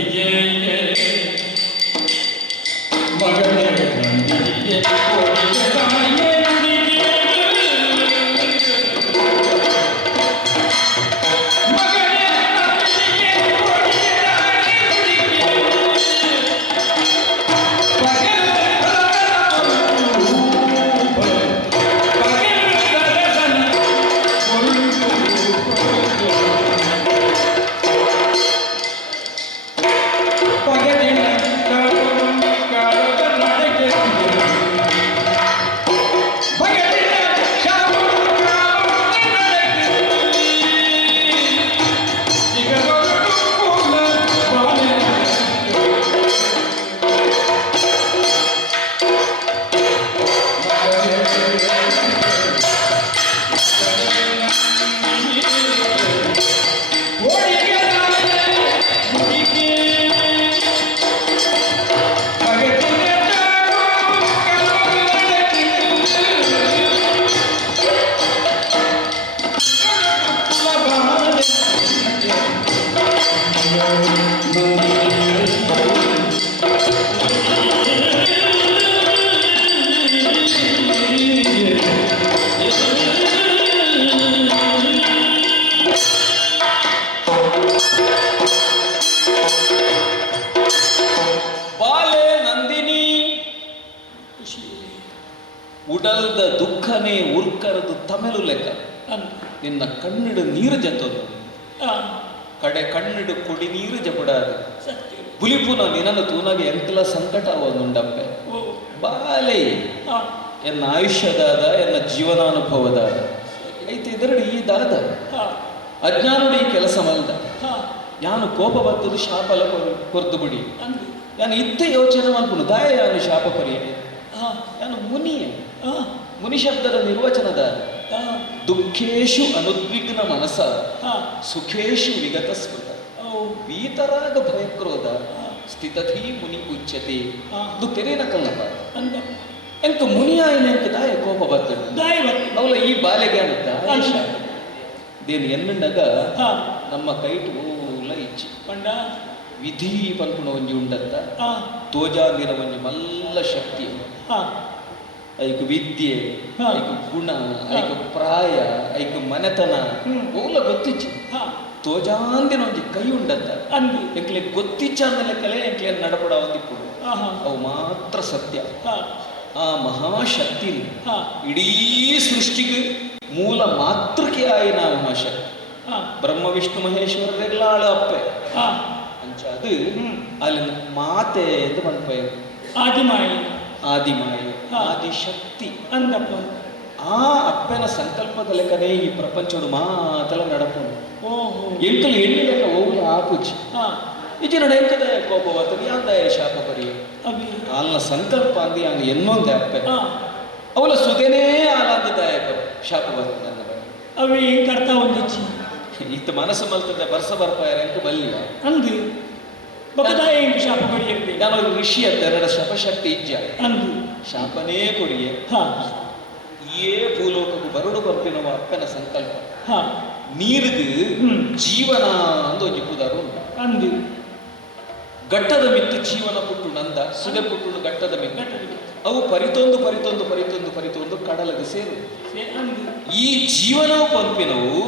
ಮಗನೇ ನಂದಿನಿ ಉಡಲ್ದ ದುಃಖನೇ ಉರ್ಕರದು ತಮೆಲು ಲೆಕ್ಕ ನಿನ್ನ ಕಣ್ಣಿಡು ನೀರು ಜತ್ತದು ಕಡೆ ಕಣ್ಣಿಡು ಕೊಡಿ ನೀರು ಜಪಡಾದು ಬುಲಿಪುನ ನಿನ್ನನ್ನು ತೂನಾಗ ಎಂಕಲ ಸಂಕಟ ಅವನುಂಡಪ್ಪೆ ಬಾಲೆ ಎನ್ನ ಆಯುಷ್ಯದಾದ ಎನ್ನ ಜೀವನಾನುಭವದಾದ ಐತೆ ಇದರಡಿ ಈ ದಾದ ಅಜ್ಞಾನುಡು ಈ ಕೆಲಸ ಮಲ್ದ ಯಾನು ಕೋಪ ಬರ್ತದು ಶಾಪಲ ಕೊರ್ದು ಬಿಡಿ ಯಾನು ಇತ್ತ ಯೋಚನೆ ಮಾಡ್ಕೊಂಡು ದಾಯ ಯಾನು ಶಾಪ ಪರಿಯ ಯಾನು ಮುನಿಯ ಮುನಿ ಶಬ್ದದ ನಿರ್ವಚನದ ದುಃಖೇಶು ಅನುದ್ವಿಗ್ನ ಮನಸ ಸುಖೇಶು ವಿಗತ ಸ್ಮೃತ ವೀತರಾಗ ಭಯಕ್ರೋಧ ಸ್ಥಿತಧೀ ಮುನಿ ಉಚ್ಯತೆ ಇದು ತೆರೇನ ಕಲ್ಲಪ್ಪ ಎಂಕ ಮುನಿಯಾಯನ ಎಂಕ ದಾಯ ಕೋಪ ಬರ್ತದೆ ಅವಳ ಈ ಬಾಲೆಗಾನ ದಾಯ ಶಾಪ ದೇನು ಎನ್ನಂಡಗ ನಮ್ಮ ಕೈಟು ಓಲ ಇಚ್ಚಿ ಪಂಡ ವಿಧಿ ಪನ್ಪುಣ ಒಂಜಿ ಉಂಡತ್ತ ತೋಜಾಂದಿನ ಒಂಜಿ ಮಲ್ಲ ಶಕ್ತಿ ಐಕು ವಿದ್ಯೆ ಐಕು ಗುಣ ಐಕು ಪ್ರಾಯ ಐಕು ಮನೆತನ ಓಲ ಗೊತ್ತಿಚ್ಚಿ ತೋಜಾಂದಿನ ಒಂಜಿ ಕೈ ಉಂಡತ್ತ ಎಂಕ್ಲೆ ಗೊತ್ತಿಚ್ಚ ಅಂದಲೆ ಕಲೆ ಎಂಕ್ಲೆ ನಡಪಡ ಒಂದಿಪ್ಪು ಅವು ಮಾತ್ರ ಸತ್ಯ ಆ ಮಹಾಶಕ್ತಿ ಇಡೀ ಸೃಷ್ಟಿಗೆ ಮೂಲ ಮಾತೃಕೆ ಆಯಿನ ಮಹಾಶಕ್ತಿ ಬ್ರಹ್ಮ ವಿಷ್ಣು ಮಹೇಶ್ವರರೆಲ್ಲ ಅಪ್ಪೆ ಅಂಚ ಅದು ಅಲ್ಲಿ ಮಾತೆ ಎಂದು ಬಂದ್ಪಯ ಆದಿಮಾಯಿ ಆದಿಶಕ್ತಿ ಅಂದಪ್ಪ ಆ ಅಪ್ಪನ ಸಂಕಲ್ಪದ ಲೆಕ್ಕನೇ ಈ ಪ್ರಪಂಚದ ಮಾತಲ್ಲ ನಡಪು ಎಂಕಲು ಎಣ್ಣೆ ಲೆಕ್ಕ ಹೋಗ್ಲ ಆಪುಜಿ ಇಜಿ ನಡ ಎಂಕದ ಕೋಪ ಬರ್ತದೆ ಯಾಂದಾಯ ಶಾಪ ಪರಿ ಅಲ್ಲ ಸಂಕಲ್ಪ ಅಂದಿ ಹಂಗ ಎನ್ನೊಂದೆ ಅಪ್ಪೆ ಅವಳ ಸುದೇನೇ ಆಲಾದದಾಯಕ ಶಾಪ ಬರ್ತದೆ ಅವಿ ಕರ್ತ ಒಂದಿಚ್ಚಿ ಇತ್ತ ಮನಸ್ಸು ಮಲ್ತದೆ ಬರ್ಸ ಬರ್ಪಾಯ ಎಂಕ ಬಲ್ಲಿಯ ಅಂದು ಬಕದಾಯ ಎಂಕ ಶಾಪ ಪಡಿಯಕ್ಕೆ ನಾನು ಋಷಿ ಅಂತ ಎರಡ ಶಪಶಕ್ತಿ ಇಜ್ಜ ಅಂದು ಶಾಪನೇ ಕೊಡಿಯೆ ಏ ಭೂಲೋಕಕ್ಕೂ ಬರಡು ಬರ್ಪಿನವ ಅಪ್ಪನ ಸಂಕಲ್ಪ ನೀರಿದು ಜೀವನ ಅಂದು ಒಂಜಿ ಪುದರು ಅಂದು ಘಟ್ಟದ ಮಿತ್ತು ಜೀವನ ಪುಟ್ಟು ನಂದ ಸುದೆ ಪುಟ್ಟು ಘಟ್ಟದ ಮಿತ್ತು ಅವು ಪರಿತೊಂದು ಕಡಲಗೆ ಸೇರು ಈ ಜೀವನವು ಪಂಪಿನವು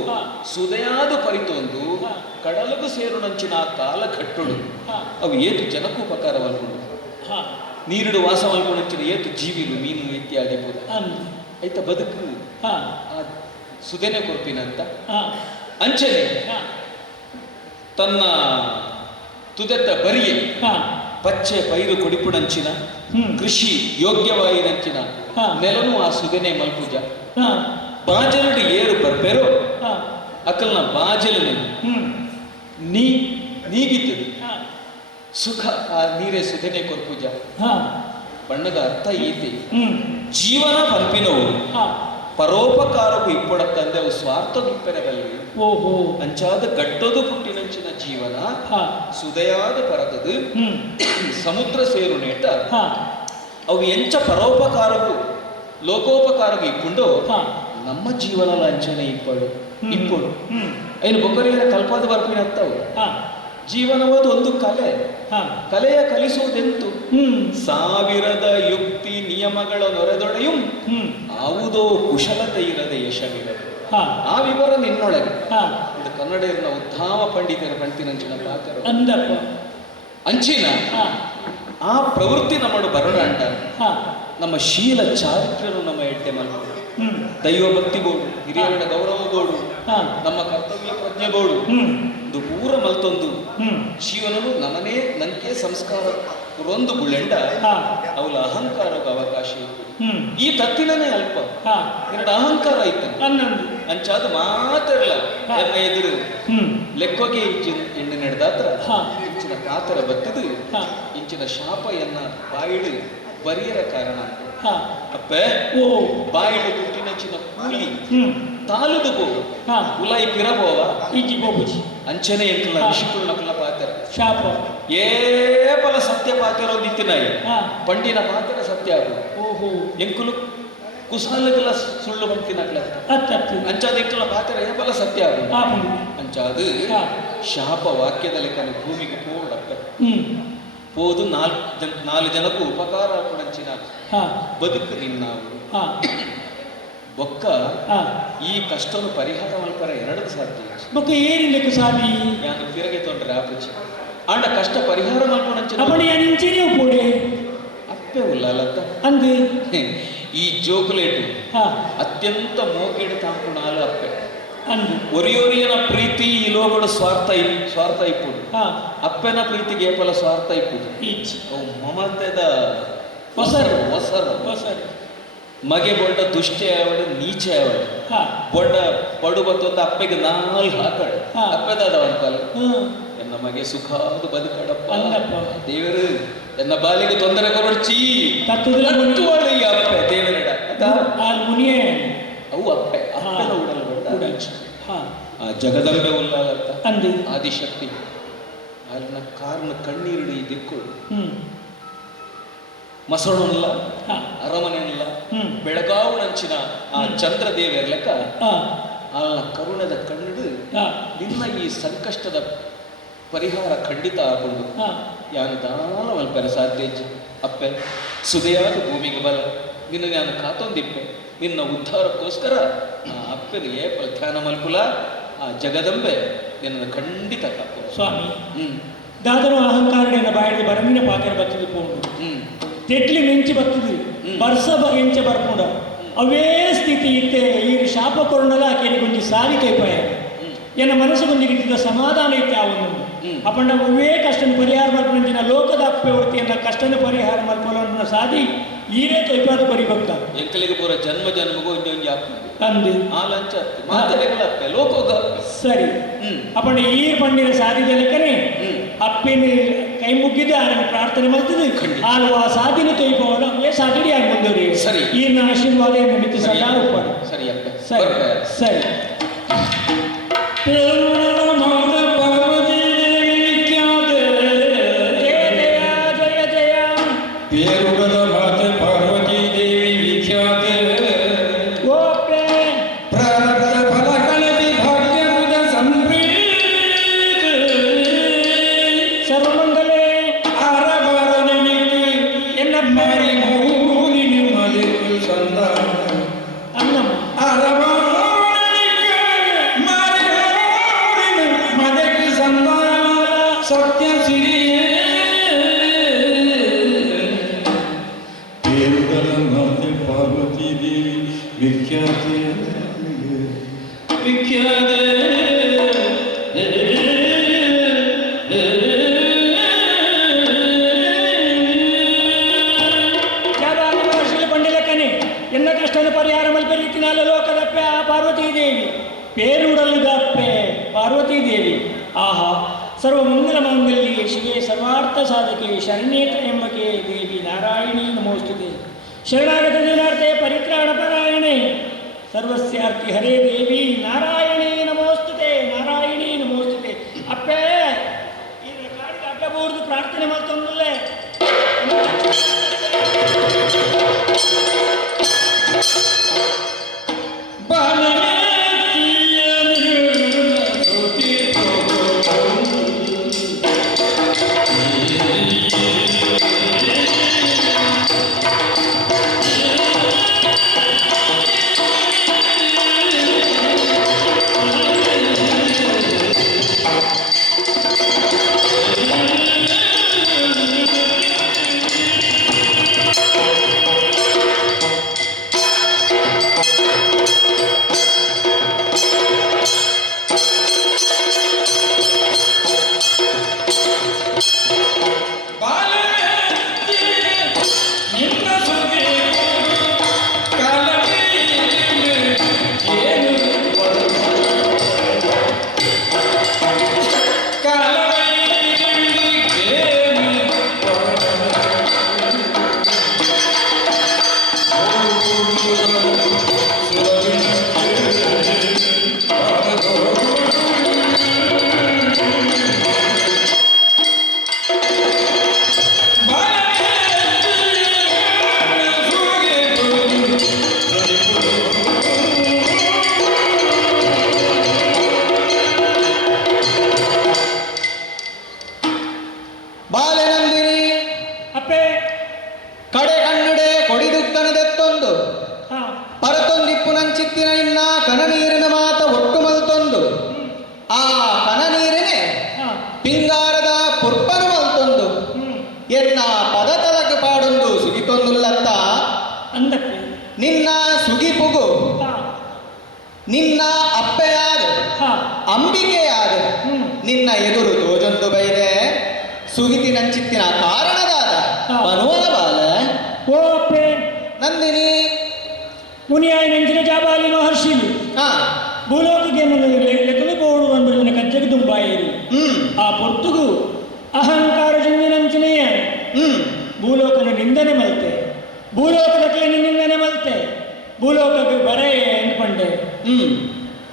ಸುದೆಯಾದ ಪರಿತೊಂದು ಕಡಲಗೂ ಸೇರು ನಂಚಿನ ಆ ಕಾಲ ಕಟ್ಟುಡು ಅವು ಏತು ಜನಕ್ಕೂ ಉಪಕಾರವಲ್ಕೊಂಡು ನೀರಿಡು ವಾಸ ಮಲ್ಕೊಂಡಂಚಿನ ಏತು ಜೀವಿಲು ಮೀನು ಇತ್ಯಾದಿ ಆಯ್ತಾ ಬದುಕು ಸುದೆನೆ ಕೊರ್ಪಿನಂತ ಅಂಚನೆ ತನ್ನ ತುದೆತ್ತ ಬರಿಯೆ ಪಚ್ಚೆ ಪೈರು ಕೊಡಿಪುಡಂಚಿನ ಕೃಷಿ ಯೋಗ್ಯವಾಯಿನಂಚಿನ ನೆಲನು ಆ ಸುದೆನೆ ಮಲ್ಪುಜ ಬಾಜಲುಡು ಏರು ಬರ್ಪೆರೋ ಅಕಲ್ನ ಬಾಜಲು ನೀಗಿತು ಸುಖ ಆ ನೀರೇ ಸುದೆನೆ ಕೊರ್ಪುಜ ಬಣ್ಣದ ಅರ್ಥ ಈತೆ ಜೀವನ ಪಂಪಿನವು ಪರೋಪಕಾರಕ್ಕೂ ಇಪ್ಪಡತ್ತಂದೆ ಅವು ಸ್ವಾರ್ಥಗಿಪ್ಪೆರಬಲ್ಲಿ ಅಂಚಾದ ಗಟ್ಟದು ಪುಟ್ಟಿನಂಚಿನ ಜೀವನ ಸುದೆಯಾದ ಪರದದು ಸಮುದ್ರ ಸೇರು ನೇಟ ಅವು ಎಂಚ ಪರೋಪಕಾರಕ್ಕೂ ಲೋಕೋಪಕಾರಕ್ಕೂ ಇಪ್ಪುಂಡು ನಮ್ಮ ಜೀವನ ಅಂಚನೆ ಇಪ್ಪಡು ಐನು ಬೊಕ್ಕರಿಯರ ಕಲ್ಪಾದ ಬರ್ಪಿನತ್ತವು ಜೀವನವಾದ ಒಂದು ಕಲೆಯ ಕಲಿಸುವುದೆಂತು ಸಾವಿರದ ಯುಕ್ತಿ ನಿಯಮಗಳ ನೊರೆದೊಡೆಯು ಯಾವುದೋ ಕುಶಲತೆ ಇರದೆ ಯಶವಿರದು ಆ ವಿವರ ನಿನ್ನೊಳಗೆ ಇದು ಕನ್ನಡಿಗರ ಉತ್ತಮ ಪಂಡಿತರ ಪಂಡಿತಿನಂಚಿನ ಪಾತ್ರ ಅಂಚಿನ ಆ ಪ್ರವೃತ್ತಿ ನಮ್ಮಡು ಬರೋಣ ನಮ್ಮ ಶೀಲ ಚಾರಿತ್ರ್ಯನು ನಮ್ಮ ಎಡ್ಡೆ ಮಲ್ಪಡು ದೈವ ಭಕ್ತಿ ಬೋಡು ಹಿರಿಯರ ಗೌರವ ಬೋಡು ನಮ್ಮ ಕರ್ತವ್ಯ ಪ್ರಜ್ಞೆ ಬೋಡು ಇದು ಪೂರ ಮಲ್ತೊಂದು ಜೀವನನು ನಮನೇ ನಂಗೆ ಸಂಸ್ಕಾರ ಒಂದು ಬುಳೆಂಡ ಅವಳ ಅಹಂಕಾರಕ್ಕೆ ಅವಕಾಶ ಇತ್ತು ಈ ತತ್ತಿನೇ ಅಲ್ಪ ಎರಡು ಅಹಂಕಾರ ಐತ ಅಂಚಾದ ಮಾತಾಡಲ್ಲ ಎನ್ನ ಎದುರು ಲೆಕ್ಕೋಗೆ ಎಣ್ಣೆ ನಡೆದಾತ್ರ ಇಂಚಿನ ಕಾತರ ಬತ್ತದು ಇಂಚಿನ ಶಾಪ ಎನ್ನ ಬಾಯಿಡು ಬರಿಯರ ಕಾರಣ ಅಪ್ಪೆ ಬಾಯಿಡು ತುಟ್ಟಿನಂಚಿನ ಕೂಲಿ ತಾಲುದು ಹೋಗು ಉಲಾಯಿ ಪಿರಬೋವ ಈಜಿ ಬೋಬುಜಿ ಅಂಚನೆ ಎಂಕಲ ಋಷಿಕುಲ್ನ ಕುಲ ಪಾತ್ರ ಶಾಪ ಏಪಲ ಸತ್ಯ ಪಾತ್ರ ದಿತ್ತಿನಾಯಿ ಪಂಡಿನ ಪಾತ್ರ ಸತ್ಯ ಆಗು ಎಂಕುಲು ಕುಸಾಲಗಲ ಸುಳ್ಳು ಬಂತಿನಕ್ಲ ಅಂಚಾದ ಎಂಕಲ ಪಾತ್ರ ಏಪಲ ಸತ್ಯ ಆಗು ಅಂಚಾದು ಶಾಪ ವಾಕ್ಯದ ಲೆಕ್ಕನ ಭೂಮಿಗೆ ಪೋಡಪ್ಪ ಪೋದು ನಾಲ್ಕು ಜನಕ್ಕೂ ಉಪಕಾರ ಕೊಡಂಚಿನ ಬದುಕು ನಿನ್ನಾವು ಬೊಕ್ಕ ಈ ಕಷ್ಟವನ್ನು ಪರಿಹಾರ ಮಲ್ಪರ ಎರಡು ಸಾಧ್ಯ ಬೊಕ್ಕ ಏನಿಲ್ಲಕ್ಕೆ ಸಾಧಿ ನಾನು ತಿರಗೆ ತೊಂದ್ರೆ ಆಪುಚಿ ಆಂಡ ಕಷ್ಟ ಪರಿಹಾರ ಮಲ್ಪಣಂಚಿನ ಅಪ್ಪೆ ಉಲ್ಲತ್ತ ಅಂದು ಈ ಜೋಕುಲೇಟ್ ಹಾ ಅತ್ಯಂತ ಮೋಕೆಡು ತಾಂಪುಣಾಲು ಅಪ್ಪೆ ಅಂದು ಒರಿಯೋರಿಯನ ಪ್ರೀತಿ ಈ ಲೋಕದ ಸ್ವಾರ್ಥ ಇಪ್ಪುದು ಹಾ ಅಪ್ಪನ ಪ್ರೀತಿಗೆ ಏಪಲ ಸ್ವಾರ್ಥ ಇಪ್ಪುದು ಈಚ್ ಅವು ಮಮತೆದ ಹೊಸರು ಹೊಸರು ಹೊಸರು ಮಗೆ ಬೊಡ್ಡ ದುಷ್ಟೆ ಅವಳು ನೀಚೆ ಅವಳು ಹಾ ಬೊಡ್ಡ ಪಡು ಬತ್ತೊಂದು ಅಪ್ಪೆಗೆ ನಾಲ್ ಹಾಕಳು ಹಾ. ಅಪ್ಪೆದಾದ ಅವನ್ಕಲ್ ಹ್ಮ್ ಎನ್ನ ಮಗೆ ಸುಖಾದು ಬದುಕಡಪ್ಪ ಅಂದಪ್ಪ. ದೇವರು ಎನ್ನ ಬಾಲಿಗೆ ತೊಂದರೆ ಕೊರಡ್ಚಿ ತತ್ತುದಿಲ್ಲ ಮುನಿ. ತತ್ತುವಳು ಈ ಅಪ್ಪೆ ದೇವರಡ ಆ ಮುನಿಯೇ ಅವು ಅಪ್ಪೆ ಅಪ್ಪನ ಉಡಲ್ ಬೊಡ್ಡ ಉಡಲ್ಚಿ. ಹಾ ಆ ಜಗದಂಬೆ ಉಲ್ಲಾಲತ್ತ ಅಂದು ಆದಿಶಕ್ತಿ ಅಲ್ಲಿನ ಕಾರ್ನ ಕಣ್ಣೀರುಡಿ ದಿಕ್ಕೊಳು ಹ್ಮ್ ಮಸಣಲ್ಲ ಹಾ ಅರಮನೆಲ್ಲ ಹ್ಮ್ ಬೆಳಗಾವುನಂಚಿನ ಆ ಚಂದ್ರದೇವಿಯರ್ ಲೆಕ್ಕ ಹಾ ಆ ಕರುಣದ ಕಣ್ಣಿಡು ಹಾ ನಿನ್ನ ಈ ಸಂಕಷ್ಟದ ಪರಿಹಾರ ಖಂಡಿತ ಆಗೊಂಡು ಹಾ ಯಾನು ದಾನ ಮಲ್ಪರೆ ಸಾಧ್ಯ ಅಪ್ಪೆ ಸುದೆಯಾದ ಭೂಮಿಗೆ ಬಲ ನಿನ್ನ ನಾನು ಕಾತೊಂದಿಪ್ಪೆ ನಿನ್ನ ಉದ್ಧಾರಕ್ಕೋಸ್ಕರ ಆ ಅಪ್ಪನ ಏಪಲ ಧ್ಯಾನ ಮಲ್ಪುಲ ಆ ಜಗದಂಬೆ ನಿನ್ನನ್ನು ಖಂಡಿತ ಕಾಪು ಸ್ವಾಮಿ ಹ್ಮ್ ದಾದನು ಅಹಂಕಾರಡೆಯ ಬಾಯಿಗೆ ಬರಮಿನ ಪಾತ್ರ ಬತ್ತದು ಪೋಂಡು ಹ್ಮ್ ತೆಟ್ಲಿ ಮಿಂಚಿ ಬತ್ತದು ಬರ್ಸ ಎಂಚ ಬರ್ಪುಂಡ ಅವೇ ಸ್ಥಿತಿ ಇತ್ತೆ ಈ ಶಾಪ ಕೊರೊಂಡಲ ಆಕೆಗೆ ಕೊಂಚ ಸಾರಿ ಕೈಪಾಯ ಎನ್ನ ಮನಸ್ಸು ಕೊಂದಿಗಿದ್ದ ಸಮಾಧಾನ ಇತ್ತೆ ಆ ಒಂದು ಅಪ್ಪಂಡ ಅವೇ ಕಷ್ಟನ ಪರಿಹಾರ ಮಾಡ್ಕೊಂಡ ಲೋಕದ ಅಪ್ಪೆ ಹೊರತಿ ಎನ್ನ ಕಷ್ಟನ ಪರಿಹಾರ ಮಾಡ್ಕೊಳ್ಳೋನ್ನ ಸಾಧಿ ಈರೇ ಕೈಪಾದ ಪರಿಭಕ್ತ ಎಂಕಲಿಗೆ ಪೂರ ಜನ್ಮ ಜನ್ಮಗೂ ಒಂಜೊಂಜಿ ಅಪ್ಪ ಅಂದು ಆ ಲಂಚ ಮಾತರೆಗಳ ಅಪ್ಪೆ ಲೋಕೋಗ ಸರಿ ಅಪ್ಪಂಡ ಈ ಪಂಡಿನ ಸಾಧಿದ ಲೆಕ್ಕನೆ ಅಪ್ಪಿನ ಕೈ ಮುಗಿದ ಆರನ್ನು ಪ್ರಾರ್ಥನೆ ಮಾಡ್ತದೆ ಆಲ್ವ ಆ ಸಾಧಿನ ಕೈಪವನ ಅವೇ ಸಾಧಿಡಿ ಆಗಿ ಬಂದವ್ರಿ ಸರಿ ಈ ಆಶೀರ್ವಾದ ಮಿತ್ರ ಸದಾ ಉಪಾಡ ಸರಿ ಅಪ್ಪ ಸರಿ ಸರಿ ಪೇರುಗದ ಮಾತೆ ಪಾರ್ವತಿ ದೇವಿ ವಿಖ್ಯಾತೆ ಗೋಪೆ ಪ್ರಾರಬ್ಧ ಫಲ ಕಳದಿ ಭಾಗ್ಯದ ಸಂಪ್ರೀತಿ ಸರ್ವಮಂಗಲೇ ಆರಬಾರ ನಿನಗೆ ಎನ್ನ ಮಾರಿ ಮೂನಿ ನಿಮ್ಮಲೆ ಸಂಧಾನ ಅನ್ನಮ್ಮ ಆರಬಾರ ನಿನಗೆ ಮಾರಿ ಮೂನಿ ಮದಕ್ಕೆ ಸಂಧಾನ ಸತ್ಯ ಸಿರಿಯೇ ಪೇರುಗದ ಮಾತೆ ಪಾರ್ವತಿ ದೇವಿ ವಿಖ್ಯಾತೆ ವಿಖ್ಯಾತೆ ಪಂಡಿಲಕ್ಕನೆ ಎನ್ನ ಕಷ್ಟದ ಪರಿಹಾರ ಮಲ್ಪರೀತಿನಾಲ ಲೋಕದಪ್ಪೆ ಆ ಪಾರ್ವತೀ ದೇವಿ ಪೇರುಡಲ್ಗಪ್ಪೆ ಪಾರ್ವತೀ ದೇವಿ ಆಹಾ ಸರ್ವಮಂಗಲ ಮಾಂಗಲ್ಯೆ ಶಿವೆ ಸರ್ವಾರ್ಥ ಸಾಧಕೆ ಶರಣ್ಯೇ ತ್ರ್ಯಂಬಕೆ ದೇವಿ ನಾರಾಯಣಿ ನಮೋಸ್ತುತೆ ಶರಣಾಗತ ದಿನಾರ್ಥೆ ಪರಿತ್ರಾಣ ಪರಾಯಣೆ ಸರ್ವಸ್ಯಾರ್ಥಿ ಹರೇ ದೇವಿ ನಾರಾಯಣಿ ನಮೋಸ್ತುತೆ ನಾರಾಯಣಿ ನಮೋಸ್ತುತೆ ಅಪ್ಪೆ ಈ ಕಾಡಿದ ಅಪ್ಪೆ ಬೋರ್ದು ಪ್ರಾರ್ಥನೆ ಮಾಡ್ತೊಂದಲ್ಲೇ ಎನ್ನ ಪದತಲಕ ಪಾಡೊಂದು ಸುಗಿತೊಂದುಲ್ಲತ್ತ ಅಂದಕ್ಕೆ ನಿನ್ನ ಅಪ್ಪೆಯಾದ ಹಾ ಅಂಬಿಕೆಯಾದ ಹ್ಮ್. ನಿನ್ನ ಎದುರು ತೋಜೊಂದು ಬೈದೆ ಸುಗಿತಿನಂಚಿತ್ತಿನ ಕಾರಣದಾದ ಹಾ. ಮನೋನ ಬಾಲ ಓ ಅಪ್ಪೆ ನಂದಿನಿ ಮುನಿಯಾಯ ನೆಂಚಿನ ಜಾಬಾಲಿ ಮಹರ್ಷಿಲು ಹಾ ಭೂಲೋಕಕ್ಕೆ ಲೆಕ್ಕಲು ಪೋಡು ಬಂದಿರುವುದನ್ನು ಕಚ್ಚಗೆ ತುಂಬಾಯಿರು ಆ ಪೊರ್ತುಗು ಅಹಂಕಾರ ಜಂಗಿನಂಚಿನೆಯ ಭೂಲೋಕನ ನಿಂದನೆ ಮಲ್ತೆ ಭೂಲೋಕದಕ್ಕೆ ನಿಂದನೆ ಮಲ್ತೆ ಭೂಲೋಕಕ್ಕೆ ಬರೇ ಅನ್ಕೊಂಡೆ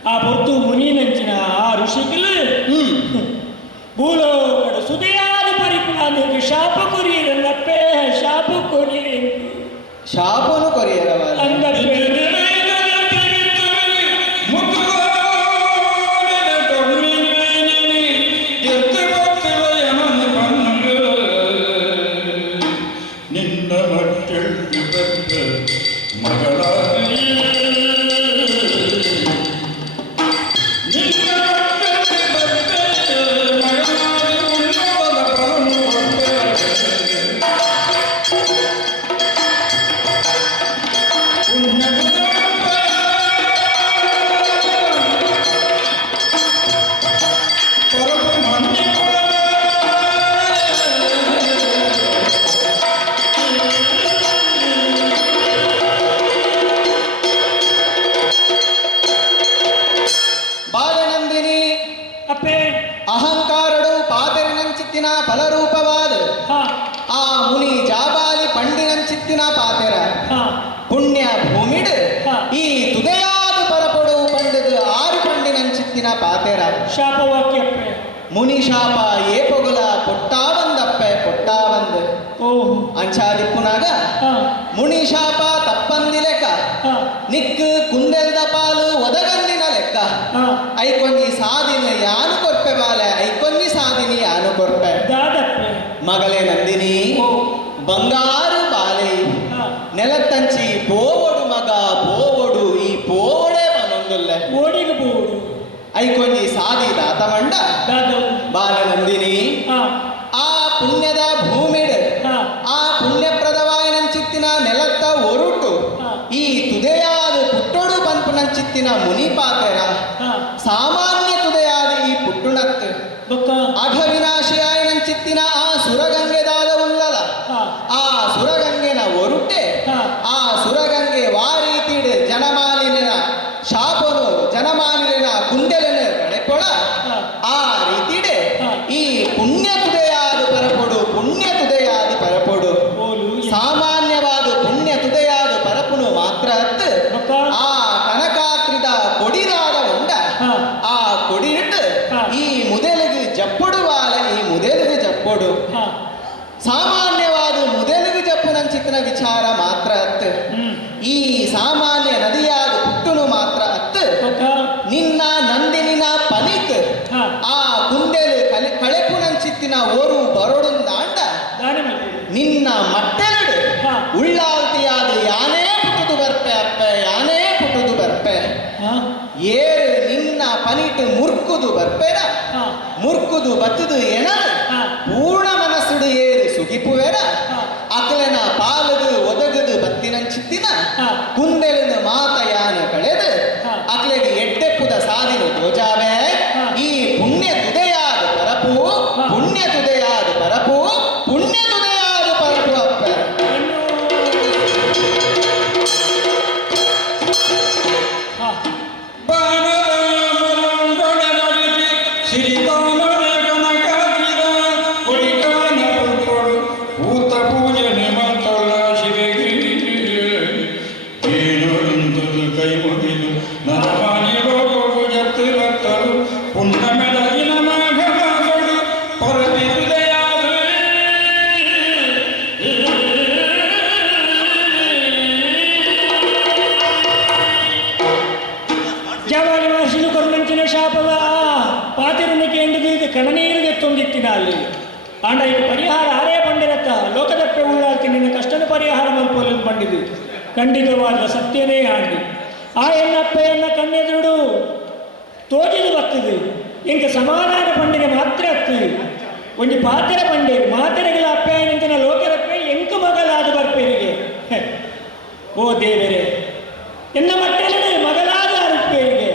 ಆ ಪೊರ್ತು ಮುನಿನಂಚಿನ ಆ ಋಷಿಗಳು ಭೂಲೋಕದ ಸುದೆಯಾದ ಪರಿಪೂರ್ಣಕ್ಕೆ ಶಾಪ ಕೊರಿಯರಲ್ಲಪ್ಪೇ ಶಾಪ ಕೊರಿಯರೆ ಶಾಪನು ಕೊರಿಯರವ ಅಂದಪ್ಪೆ ನಿನ್ನ ಮಟ್ಟೆಳ್ದು ಬಂದ ಮಗಳಾಗಿ ನಿನ್ನ ಮಟ್ಟೆಳ್ದು ಬಂದ ಮಗಳಾಗಿ ಉಳ್ಳವನ ಬಲನು ಬಾಲನಂದಿನಿ ಅಪ್ಪೆ ಅಹಂಕಾರಡು ಪಾತೆರನಂಚಿತ್ತಿನ ಫಲರೂಪವಾದ ಹಾ ಆ ಮುನಿ ಜಾಬಾಲಿ ಪಂಡಿನಂಚಿತ್ತಿನ ಪಾತೆರ ಹಾ ಪುಣ್ಯ ಭೂಮಿಡ್ ಹಾ. ಈ ತುದೆಯಾದ ಪರಪಡು ಪಂಡದು ಆರು ಪಂಡಿನಂಚಿತ್ತಿನ ಪಾತೆರ ಶಾಪವಾಕ್ಯಪ್ಪೆ ಮುನಿ ಶಾಪ ಏಪೊಗುಲ ಪೊಟ್ಟಾವಂದಪ್ಪೆ ಪೊಟ್ಟಾವಂದು ಓಹ್ ಅಂಚಾದಿಪ್ಪುನಾಗ ಹಾ ಮುನಿ ಶಾಪ ತಪ್ಪಂದಿ ಲೆಕ್ಕ ಹಾ ನಿಕ್ಕು ಕುಂದೆಲ್ದ ಪಾಲು ಒದಗಂದಿನ ಲೆಕ್ಕ ಹಾ ಐಕೊಂದಿ ಸಾಧಿನ ಯಾನು ಕೊರ್ಪೆ ಬಾಲೆ ಐಕೊಂದಿ ಸಾಧಿನಿ ಯಾನು ಕೊರ್ಪೆ ದಾದಪ್ಪೆ ಮಗಳೇ ನಂದಿನಿ ಓ ಬಂಗಾರು ಬಾಲೆ ಹಾ ನೆಲತ್ತಂಚಿ ಪೋವಡು ಮಗ ಪೋವಡು ಈ ಪೋವಳೆ ಮನೊಂದುಲ್ಲೆ ಓಡಿಗೆ ಬೋಡು ಐಕೊಂದಿ ಸಾಧಿ ದಾತ ಮಂಡ ದಾದವು ಬಾಲನಂದಿನಿ ಹಾ ಆ ಪುಣ್ಯದ ಭೂಮಿಡ್ ಹಾ ಆ ಪುಣ್ಯಪ್ರದವಾಯನಂಚಿತ್ತಿನ ನೆಲತ್ತ ಒರುಟು ಹಾ. ಈ ತುದೆಯಾದ ಪುಟ್ಟೊಡು ಪಂಪುನಂಚಿತ್ತಿನ ಮುನಿಪಾತೆರ ಹಾ ಸಾಮಾನ್ಯ ತುದೆಯಾದ ಈ ಪುಟ್ಟುಣತ್ತು ಬೊಕ್ಕ ಅಘವಿನಾಶಿಯಾಯನಂಚಿತ್ತಿನ ಆ ಸುರಗಂಗೆದಾದ ಉಲ್ಲಲ ಹಾ ಆ ಸುರಗಂಗೆನ ಒರುಟೆ ಹಾ. ಆ ಸುರಗಂಗೆ ವಾರೀತಿಡ್ ಜನಮಾಲಿನ ಶಾಪನು ಜನಮಾಲಿನ ಕುಂದೆಲನ ಕಡೆಕೊಳ ಹಾ. ಆ ರೀತಿಡೆ ಹಾ. ಈ ಪುಣ್ಯ ತುದೆಯಾದ ಪರಪೊಡು ಪುಣ್ಯ ತುದೆಯಾದ ಪರಪೊಡು ಓಲು ಸಾಮಾನ್ಯವಾದ ಪುಣ್ಯ ತುದೆಯಾದ ಪರಪುನು ಮಾತ್ರ ಅತ್ತು ಬೊಕ್ಕ ಆ ಕನಕಾತ್ರಿದ ಕೊಡಿದಾದ ಉಂಡ ಹಾ. ಆ ಕೊಡಿಟ್ಟು ಹಾ. ಈ ಮುದೆಲಿಗೆ ಜಪ್ಪಡು ಬಾಲ ಈ ಮುದೆಲಿಗೆ ಜಪ್ಪಡು ಹಾ ಸಾಮಾನ್ಯವಾದ ಮುದೆಲಿಗೆ ಜಪ್ಪುನಂಚಿತ್ತಿನ ವಿಚಾರ ಮಾತ್ರ ಅತ್ತು ಈ ಸಾಮಾನ್ಯ ನದಿಯಾದ ಪುಟ್ಟುನು ಮಾತ್ರ ಅತ್ತು ಬೊಕ್ಕ ನಿನ್ನ ನಂದಿನಿನ ಪನಿಕ್ ಹಾ ಆ ಕುಂದೆಲು ಕಳೆಪುನಂಚಿತ್ತಿನ ಓರು ಬರೋಡುಂದಾಂಡ ದಾನೆ ಮಾಡ್ತೀವಿ ನಿನ್ನ ಮಟ್ಟೆರಡು ಹಾ. ಉಳ್ಳಾಲ್ತಿಯಾದ ಯಾನೇ ಪುಟ್ಟುದು ಬರ್ಪೆ ಅಪ್ಪೆ ಯಾನೇ ಪುಟ್ಟುದು ಬರ್ಪೆ ಹಾ ಏರು ನಿನ್ನ ಪನಿಟ್ ಮುರ್ಕುದು ಬರ್ಪೆರ ಹಾ ಮುರ್ಕುದು ಬತ್ತುದು ಎನ ಹಾ. ಪೂರ್ಣ ಮನಸ್ಸುಡು ಏರು ಸುಗಿಪುವೆರ ಹಾ. ಅಕಲನ ಪಾಲದು ಒದಗದು ಬತ್ತಿನಂಚಿತ್ತಿನ ಹಾ. ಕುಂದೆಲಿನ ಮಾತಯಾನ ಕಳೆದು ಹಾ. ಅಕ್ಲೆಗೆ ಎಡ್ಡೆಪ್ಪುದ ಸಾಧಿನ ತೋಜಾವೆ ಹಾ. ಈ ಪುಣ್ಯ ತುದೆಯಾದ ಪರಪು ಹಾ. ಪುಣ್ಯ ತುದೆಯಾದ ಪರಪು ಪುಣ್ಯ ತುದೆಯಾದ ಪರಪು ಅಪ್ಪೆ ಹಾ ಊತ ಪೂಜನೆ ಮತ್ತೊಳ್ಳ ಶಿವೆಗೆ ಏನು ಇಂದುದು ಕೈ ಮುಗಿದು ನನ್ನ ಮನೆಯೋ ಜತ್ತು ಭಕ್ತರು ಪುಣ್ಯ ಮೆಲಗಿನ ಮಾಘಮಾಸಡು ಪರದಿರುದೆಯಾದ ಜಾವಾಲಿ ಮಹರ್ಷಿಲು ಕೊರ್ನಂಚಿನ ಶಾಪದ ಪಾತಿರನಿಗೆ ಎಂಡಿದು ಕಣನೀರಿಗೆ ತುಂಬಿತ್ತಿನ ಅಲ್ಲಿ ಆಂಡ ಇದು ಪರಿಹಾರ ಆರೇ ಬಂಡಿರತ್ತ ಲೋಕದಪ್ಪೆ ಉಳ್ಳಾಲ್ತಿ ನಿನ್ನ ಕಷ್ಟದ ಪರಿಹಾರ ಮಲ್ಪೋಲು ಬಂಡಿದು ಖಂಡಿತವಾದ ಸತ್ಯನೇ ಆಂಡಿ ಆ ಎನ್ನಪ್ಪೆಯನ್ನ ಕಣ್ಣೆದುಡು ತೋಜಿದು ಬರ್ತದೆ ಇಂಕ ಸಮಾಧಾನ ಪಂಡಿಗೆ ಮಾತ್ರ ಅತ್ತು ಒಂದು ಪಾತ್ರ ಪಂಡೆ ಮಾತೆರೆಗಳ ಅಪ್ಪೆಯಂತಿನ ಲೋಕದಪ್ಪೆ ಎಂಕ ಮಗಲಾದ ಬರ್ಪೇರಿಗೆ ಓ ದೇವರೇ ಎನ್ನ ಮಟ್ಟಲ್ಲಿ ಮಗಲಾದ ಅರುಪೇರಿಗೆ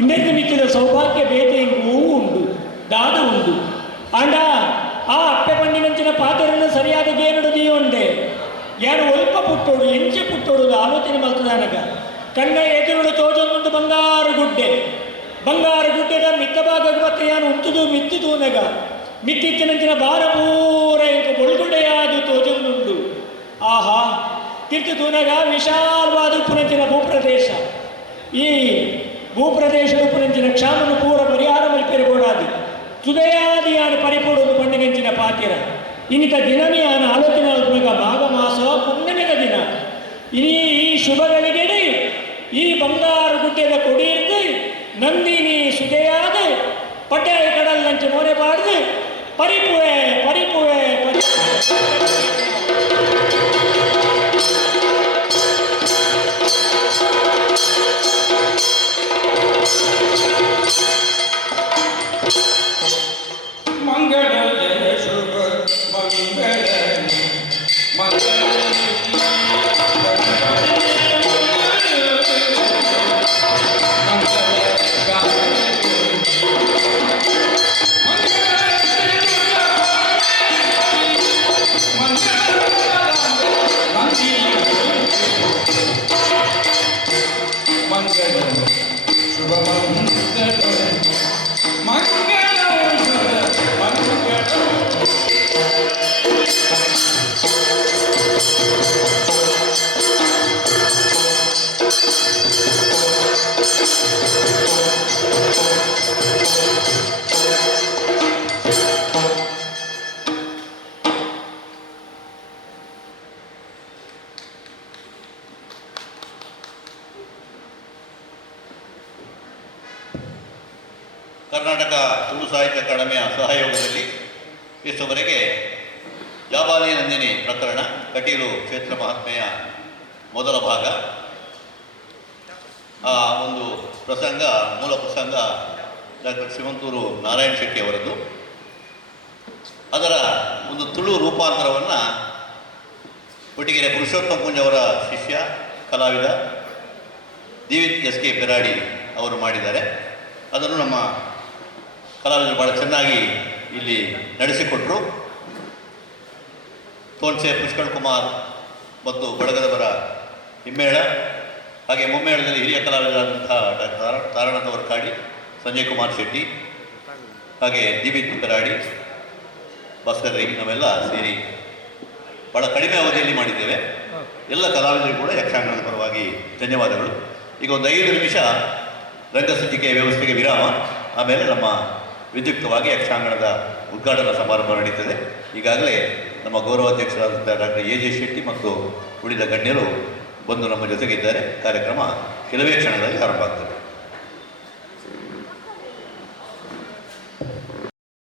ಇನ್ನೆಂದು ಮಿಕ್ಕಿದ ಸೌಭಾಗ್ಯ ಬೇಟೆಯೂ ಉಂಡು ದಾದು ಉಂಡು ಆಂಡ ಆ ಅಪ್ಪೆ ಪಂಡಿನಂಚಿನ ಪಾತ್ರವನ್ನು ಸರಿಯಾದ ಗೇನುಡು ನೀವುಂಡೆ ಯಾರು ಒಲ್ಪ ಪುಟ್ಟೋಡು ಎಂಚೆ ಪುಟ್ಟೋಡು ಆಲೋಚನೆ ಮಲ್ತದಾನಗ ಕಣ್ಣ ಎದುರುಡು ತೋಜೊಂದು ಬಂಗಾರು ಗುಡ್ಡೆದ ಮಿತ್ತ ಭಾಗಕ್ಕೆ ಮತ್ತೆ ಯಾನು ಉಂಟುದು ಮಿತ್ತುದು ನಗ ಮಿತ್ತಿತ್ತಿನಂಚಿನ ಭಾರ ಪೂರ ಇಂಕು ಗೊಳ್ಗುಡೆಯಾದು ತೋಜೊಂದುಂಡು ಆಹಾ ತಿರ್ತು ತೂನಗ ವಿಶಾಲವಾದ ಉಪ್ಪುನಂಚಿನ ಭೂಪ್ರದೇಶ ಈ ಭೂಪ್ರದೇಶ ಉಪ್ಪುನಂಚಿನ ಕ್ಷಾಮನು ಪೂರ ಪರಿಹಾರ ಮಲ್ಪೆರಗೋಡಾದು ತುದಯಾದಿ ಯಾನು ಪರಿಪೂರ್ಣ ಪಂಡಿನಂಚಿನ ಪಾತಿರ ಇನ್ನಿತ ದಿನನೇ ಯಾನು ಆಲೋಚನೆ ಅಲ್ಪನಾಗ ಮಾಘ ಮಾಸ ಪುಣ್ಯಮೆದ ದಿನ ಈ ಶುಭಗಳಿಗೆಡೆ ಈ ಬಂಗಾರು ಗುಡ್ಡೆದ ಕೊಡಿಯಿರ್ದು ನಂದಿನಿ ಸುದೆಯಾದ ಪಡ್ಯಾಯ ಕಡಲ್ಲಂಚೆ ಮೋನೆ ಬಾಡ್ದು ಪರಿಪುವೆ ಮಂಗಳ ಜಯ ಶುಭ ಮಂಗಳ ಮಂಗಳ ಶುಭ ಕರ್ನಾಟಕ ತುಳು ಸಾಹಿತ್ಯ ಅಕಾಡೆಮಿಯ ಸಹಯೋಗದಲ್ಲಿ ಇಷ್ಟವರೆಗೆ ಜಾಬಾಲಿ ನಂದಿನಿ ಪ್ರಕರಣ ಕಟೀಲು ಕ್ಷೇತ್ರ ಮಹಾತ್ಮೆಯ ಮೊದಲ ಭಾಗ ಆ ಒಂದು ಪ್ರಸಂಗ ಮೂಲ ಪ್ರಸಂಗ ಡಾಕ್ಟರ್ ಶ್ರೀಮಂತೂರು ನಾರಾಯಣ ಶೆಟ್ಟಿ ಅವರದ್ದು. ಅದರ ಒಂದು ತುಳು ರೂಪಾಂತರವನ್ನು ಕೊಟ್ಟಿಗೆರೆ ಪುರುಷೋತ್ತಮ ಪುಂಜ ಅವರ ಶಿಷ್ಯ ಕಲಾವಿದ ದಿವಿತ್ ಎಸ್ ಕೆ ಪೆರಾಡಿ ಅವರು ಮಾಡಿದ್ದಾರೆ. ಅದನ್ನು ನಮ್ಮ ಕಲಾವಿದರು ಭಾಳ ಚೆನ್ನಾಗಿ ಇಲ್ಲಿ ನಡೆಸಿಕೊಟ್ಟರು. ತೋನ್ಸೆ ಪುಷ್ಕಳ್ ಕುಮಾರ್ ಮತ್ತು ಬಳಗದವರ ಹಿಮ್ಮೇಳ, ಹಾಗೆ ಮುಮ್ಮೇಳದಲ್ಲಿ ಹಿರಿಯ ಕಲಾವಿದರಾದಂತಹ ಡಾಕ್ಟರ್ ತಾರಾನಾಥ್ ವರ್ಕಾಡಿ, ಸಂಜಯ್ ಕುಮಾರ್ ಶೆಟ್ಟಿ, ಹಾಗೆ ದಿವಿತ್ ಪೆರಾಡಿ, ಭಾಸ್ಕರ್ ರೈ, ನಾವೆಲ್ಲ ಸೇರಿ ಭಾಳ ಕಡಿಮೆ ಅವಧಿಯಲ್ಲಿ ಮಾಡಿದ್ದೇವೆ. ಎಲ್ಲ ಕಲಾವಿದರಿಗೂ ಕೂಡ ಯಕ್ಷಗಾನದ ಪರವಾಗಿ ಧನ್ಯವಾದಗಳು. ಈಗ ಒಂದು 5 ನಿಮಿಷ ರಂಗಸಜ್ಜಿಕೆಯ ವ್ಯವಸ್ಥೆಗೆ ವಿರಾಮ, ಆಮೇಲೆ ನಮ್ಮ ವಿದ್ಯುಕ್ತವಾಗಿ ಯಕ್ಷಗಾನದ ಉದ್ಘಾಟನಾ ಸಮಾರಂಭ ನಡೀತದೆ. ಈಗಾಗಲೇ ನಮ್ಮ ಗೌರವಾಧ್ಯಕ್ಷರಾದಂಥ ಡಾಕ್ಟರ್ ಎ ಜೆ ಶೆಟ್ಟಿ ಮತ್ತು ಉಳಿದ ಗಣ್ಯರು ಬಂದು ನಮ್ಮ ಜೊತೆಗಿದ್ದಾರೆ. ಕಾರ್ಯಕ್ರಮ ಕೆಲವೇ ಕ್ಷಣದಲ್ಲಿ ಆರಂಭ ಆಗ್ತದೆ.